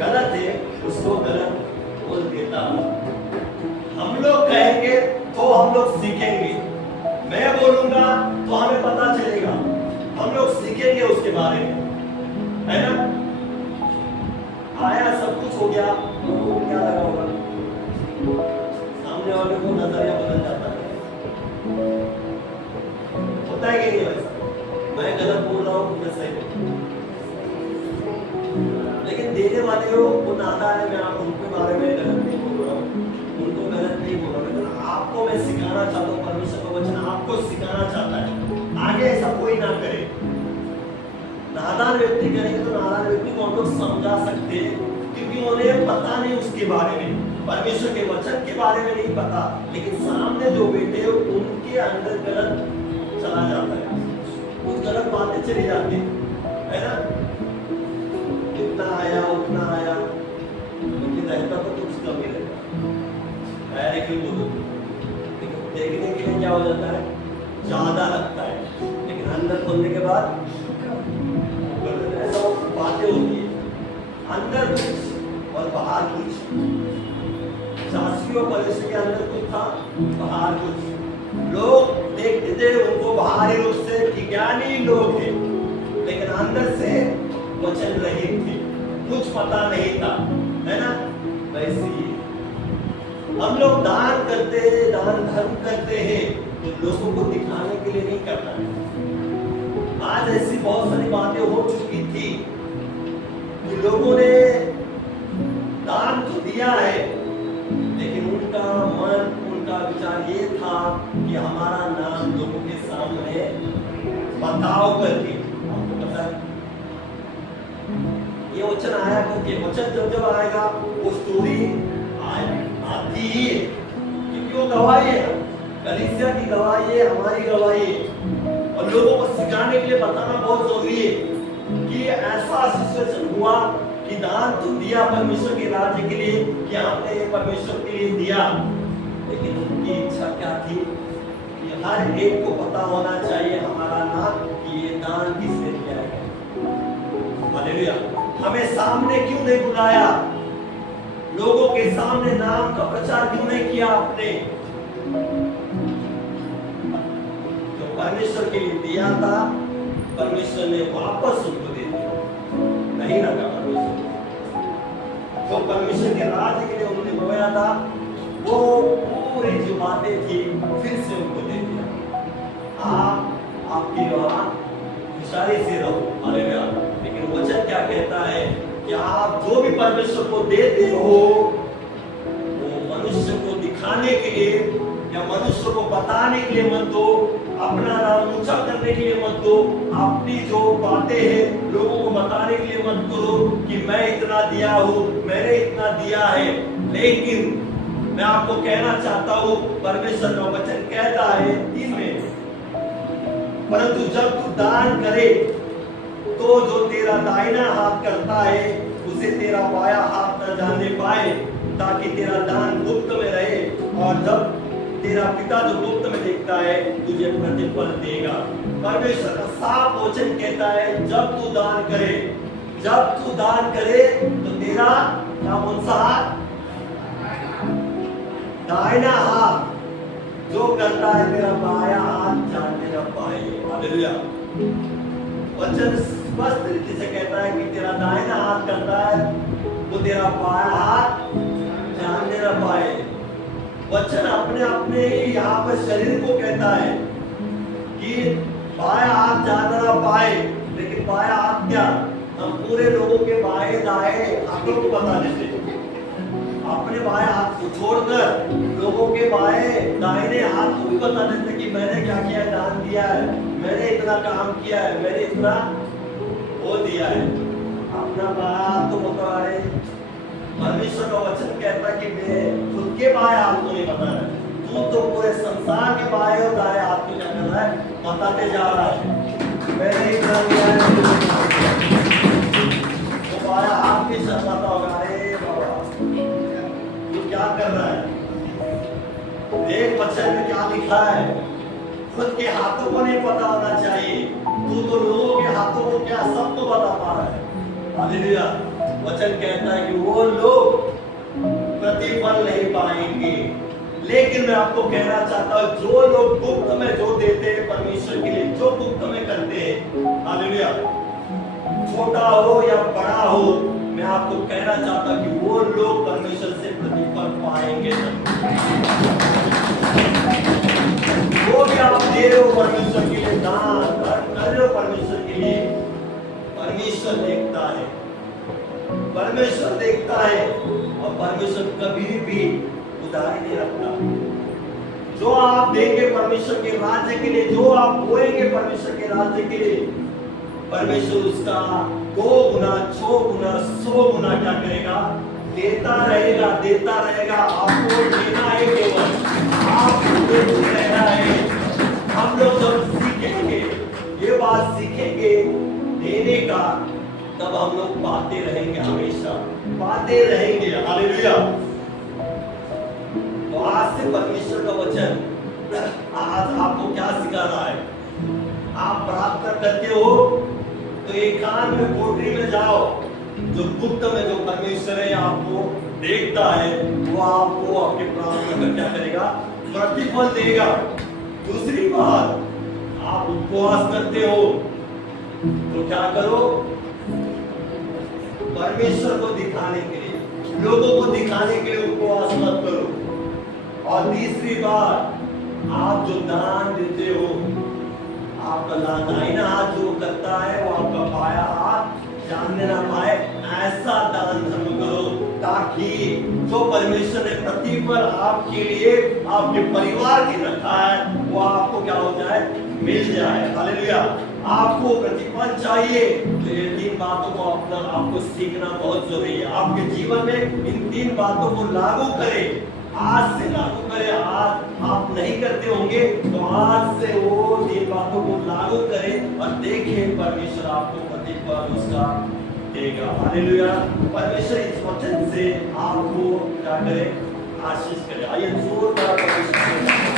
गलत है उसको गलत बोल देता हूँ। हम लोग कहेंगे तो हम लोग सीखेंगे, मैं बोलूंगा तो हमें पता चलेगा, हम लोग सीखेंगे उसके बारे में, है ना? आया सब कुछ हो गया, लोगों को क्या लगा होगा? सामने वाले को नजरिया बदल जाता है। होता है कि नहीं वैसा? मैं गलत बोल रहा हूँ, मैं सही बोल रहा हूँ। वाले हो वो नादान है, मैं आप उनके बारे में गलत नहीं बोल रहा हूँ, उनको गलत नहीं बोल रहा हूँ, लेकिन आपको मैं सिखाना चाहता हूँ, परमेश्वर का वचन आपको सिखाना चाहता है, आगे ऐसा कोई ना करे। नादान व्यक्ति करेंगे तो नादान व्यक्ति को हम लोग समझा सकते हैं, क्योंकि उन्हें पता नहीं उसके बारे में, परमेश्वर के वचन के बारे में नहीं पता, लेकिन सामने जो बेटे हैं उनके अंदर गलत चला जाता है, कुछ गलत बातें चली जाती है ना, इतना आया उतना आया, लेकिन रहता तो कुछ कम ही रहता है, लेकिन बोलो, लेकिन देखने के लिए क्या हो जाता है, ज्यादा लगता है, लेकिन अंदर खोलने के बाद ऐसा बातें होती है, अंदर कुछ और बाहर कुछ। शास्त्रियों परिषद के अंदर कुछ था, बाहर कुछ। लोग देखते थे उनको बाहरी रूप से विज्ञानी लोग थे, लेकिन अंदर से वचन रहित थे, कुछ पता नहीं था, है ना। वैसे ही हम लोग दान करते हैं, दान धर्म करते हैं, तो लोगों को दिखाने के लिए नहीं करना है। आज ऐसी बहुत सारी बातें हो चुकी थी कि लोगों ने दान तो दिया है, लेकिन उनका मन, उनका विचार ये था कि हमारा नाम लोगों के सामने बताओ करके। आपको पता है ये वचन आया क्योंकि वचन जब आएगा वो स्टोरी आती ही है, क्योंकि वो गवाही है, कलीसिया की गवाही है, हमारी गवाही है, और लोगों को सिखाने के लिए बताना बहुत जरूरी है कि ऐसा सिचुएशन हुआ कि दान तो दिया परमेश्वर के राज्य के लिए, कि आपने परमेश्वर के लिए दिया, लेकिन उनकी इच्छा क्या थी कि हर एक को पता होना चाहिए हमारा नाम, कि ये दान किसने दिया है। हालेलुया। हमें सामने क्यों नहीं बुलाया, लोगों के सामने नाम का प्रचार क्यों नहीं किया आपने। जो परमेश्वर के लिए दिया था, परमेश्वर ने वापस उनको दे दिया, नहीं रखा परमेश्वर। जो परमेश्वर के राज्य के लिए उन्होंने बोया था, वो पूरी जो बातें थी फिर से उनको दे दिया। आपकी होशियारी से रहो, हालेलुया। लेकिन वचन क्या कहता है कि आप जो भी परमेश्वर को देते हो, वो मनुष्य को दिखाने के लिए या मनुष्य को बताने के लिए मत दो, अपना नाम ऊंचा करने के लिए मत दो, अपनी जो बातें हैं लोगों को बताने के लिए मत करो कि मैं इतना दिया हूं, मैंने इतना दिया है। लेकिन मैं आपको कहना चाहता हूं, परमेश्वर का वचन कहता है 3 में, परंतु जब तू दान करे तो जो तेरा दाहिना हाथ करता है उसे तेरा बायां हाथ न जानने पाए, ताकि तेरा दान गुप्त में रहे, और जब तेरा पिता जो गुप्त में देखता है तुझे प्रतिफल देगा। परमेश्वर का साफ वचन कहता है जब तू दान करे, जब तू दान करे तो तेरा क्या कौन सा हाथ, दाहिना हाथ जो करता है तेरा बायां हाथ जानने न पाए। हालेलुया। वचन स्पष्ट रीति से कहता है कि तेरा दाहिना हाथ करता है वो तेरा बायां हाथ जानने न पाए। वचन अपने अपने ही यहाँ पर शरीर को कहता है कि बायां हाथ जानना न पाए, लेकिन बायां हाथ क्या, हम पूरे लोगों के बाएं दाएं हाथों को बता देते, अपने बाएं हाथ को छोड़कर लोगों के बाएं दाहिने हाथ को भी बता देते कि मैंने क्या किया, दान दिया है, मैंने इतना काम किया है, मैंने इतना वो दिया है। अपना बायां हाथ तो बता रहे, परमेश्वर का वचन कहता है कि मैं खुद के बाएं हाथ को नहीं बता रहा है, तू तो पूरे संसार के बाएं और दाएं हाथ को क्या कर रहा है, बताते जा रहा है। मैंने इतना दिया है, तो बायां हाथ भी शर्माता होगा, अरे बाबा तू क्या कर रहा है। एक वचन में क्या लिखा है, खुद के हाथों को नहीं पता होना चाहिए, तू तो लोगों के हाथों को क्या सबको बता पा रहा है। हालेलुया। वचन कहता है कि वो लोग प्रतिफल नहीं पाएंगे, लेकिन मैं आपको कहना चाहता हूं जो लोग गुप्त में जो देते हैं परमेश्वर के लिए, जो गुप्त में करते हैं, हालेलुया, छोटा हो या बड़ा हो, मैं आपको कहना चाहता हूं कि वो लोग परमेश्वर से प्रतिफल पाएंगे। वो भी आप दे रहे हो परमेश्वर के लिए, दान कर रहे हो परमेश्वर के लिए, परमेश्वर देखता है। परमेश्वर देखता है और परमेश्वर कभी भी उधारी नहीं रखता। जो आप देंगे परमेश्वर के राज्य के लिए, जो आप बोएंगे परमेश्वर के राज्य के लिए, परमेश्वर उसका 2 गुना 6 गुना 100 गुना क्या करेगा, देता रहेगा, देता रहेगा। आपको लेना है, केवल आपको देना है। हम लोग जब सीखेंगे, ये बात सीखेंगे देने का, तब हम लोग पाते रहेंगे, हमेशा पाते रहेंगे। हालेलुया। तो आज से परमेश्वर का वचन आज आपको क्या सिखा रहा है? आप प्रार्थना करते हो तो एकांत में कोठरी में जाओ, जो गुप्त में जो परमेश्वर है आपको देखता है, वो आपको आपके प्रार्थना में क्या करेगा, प्रतिफल देगा। दूसरी बात, आप उपवास करते हो तो क्या करो, परमेश्वर को दिखाने के लिए, लोगों को दिखाने के लिए उपवास मत करो। और तीसरी बात, आप जो दान देते हो, आपका दाहिना हाथ जो करता है वो आपका बायां हाथ जानने ना पाए, ऐसा दान धर्म करो, ताकि जो परमेश्वर ने प्रतिफल आपके लिए, आपके परिवार के रखा है, वो आपको क्या हो जाए, मिल जाए। हालेलुया। आपको प्रतिफल चाहिए तो ये 3 बातों को आपको सीखना बहुत जरूरी है। आपके जीवन में इन 3 बातों को लागू करें, आज से लागू करें। आज आप नहीं करते होंगे तो आज से वो 3 बातों को लागू करें और देखें परमेश्वर आपको प्रतिफल उसका देगा। हालेलुया। परमेश्वर इस वचन से आपको क्या करे, आशीष करे। आइए जोरदार परमेश्वर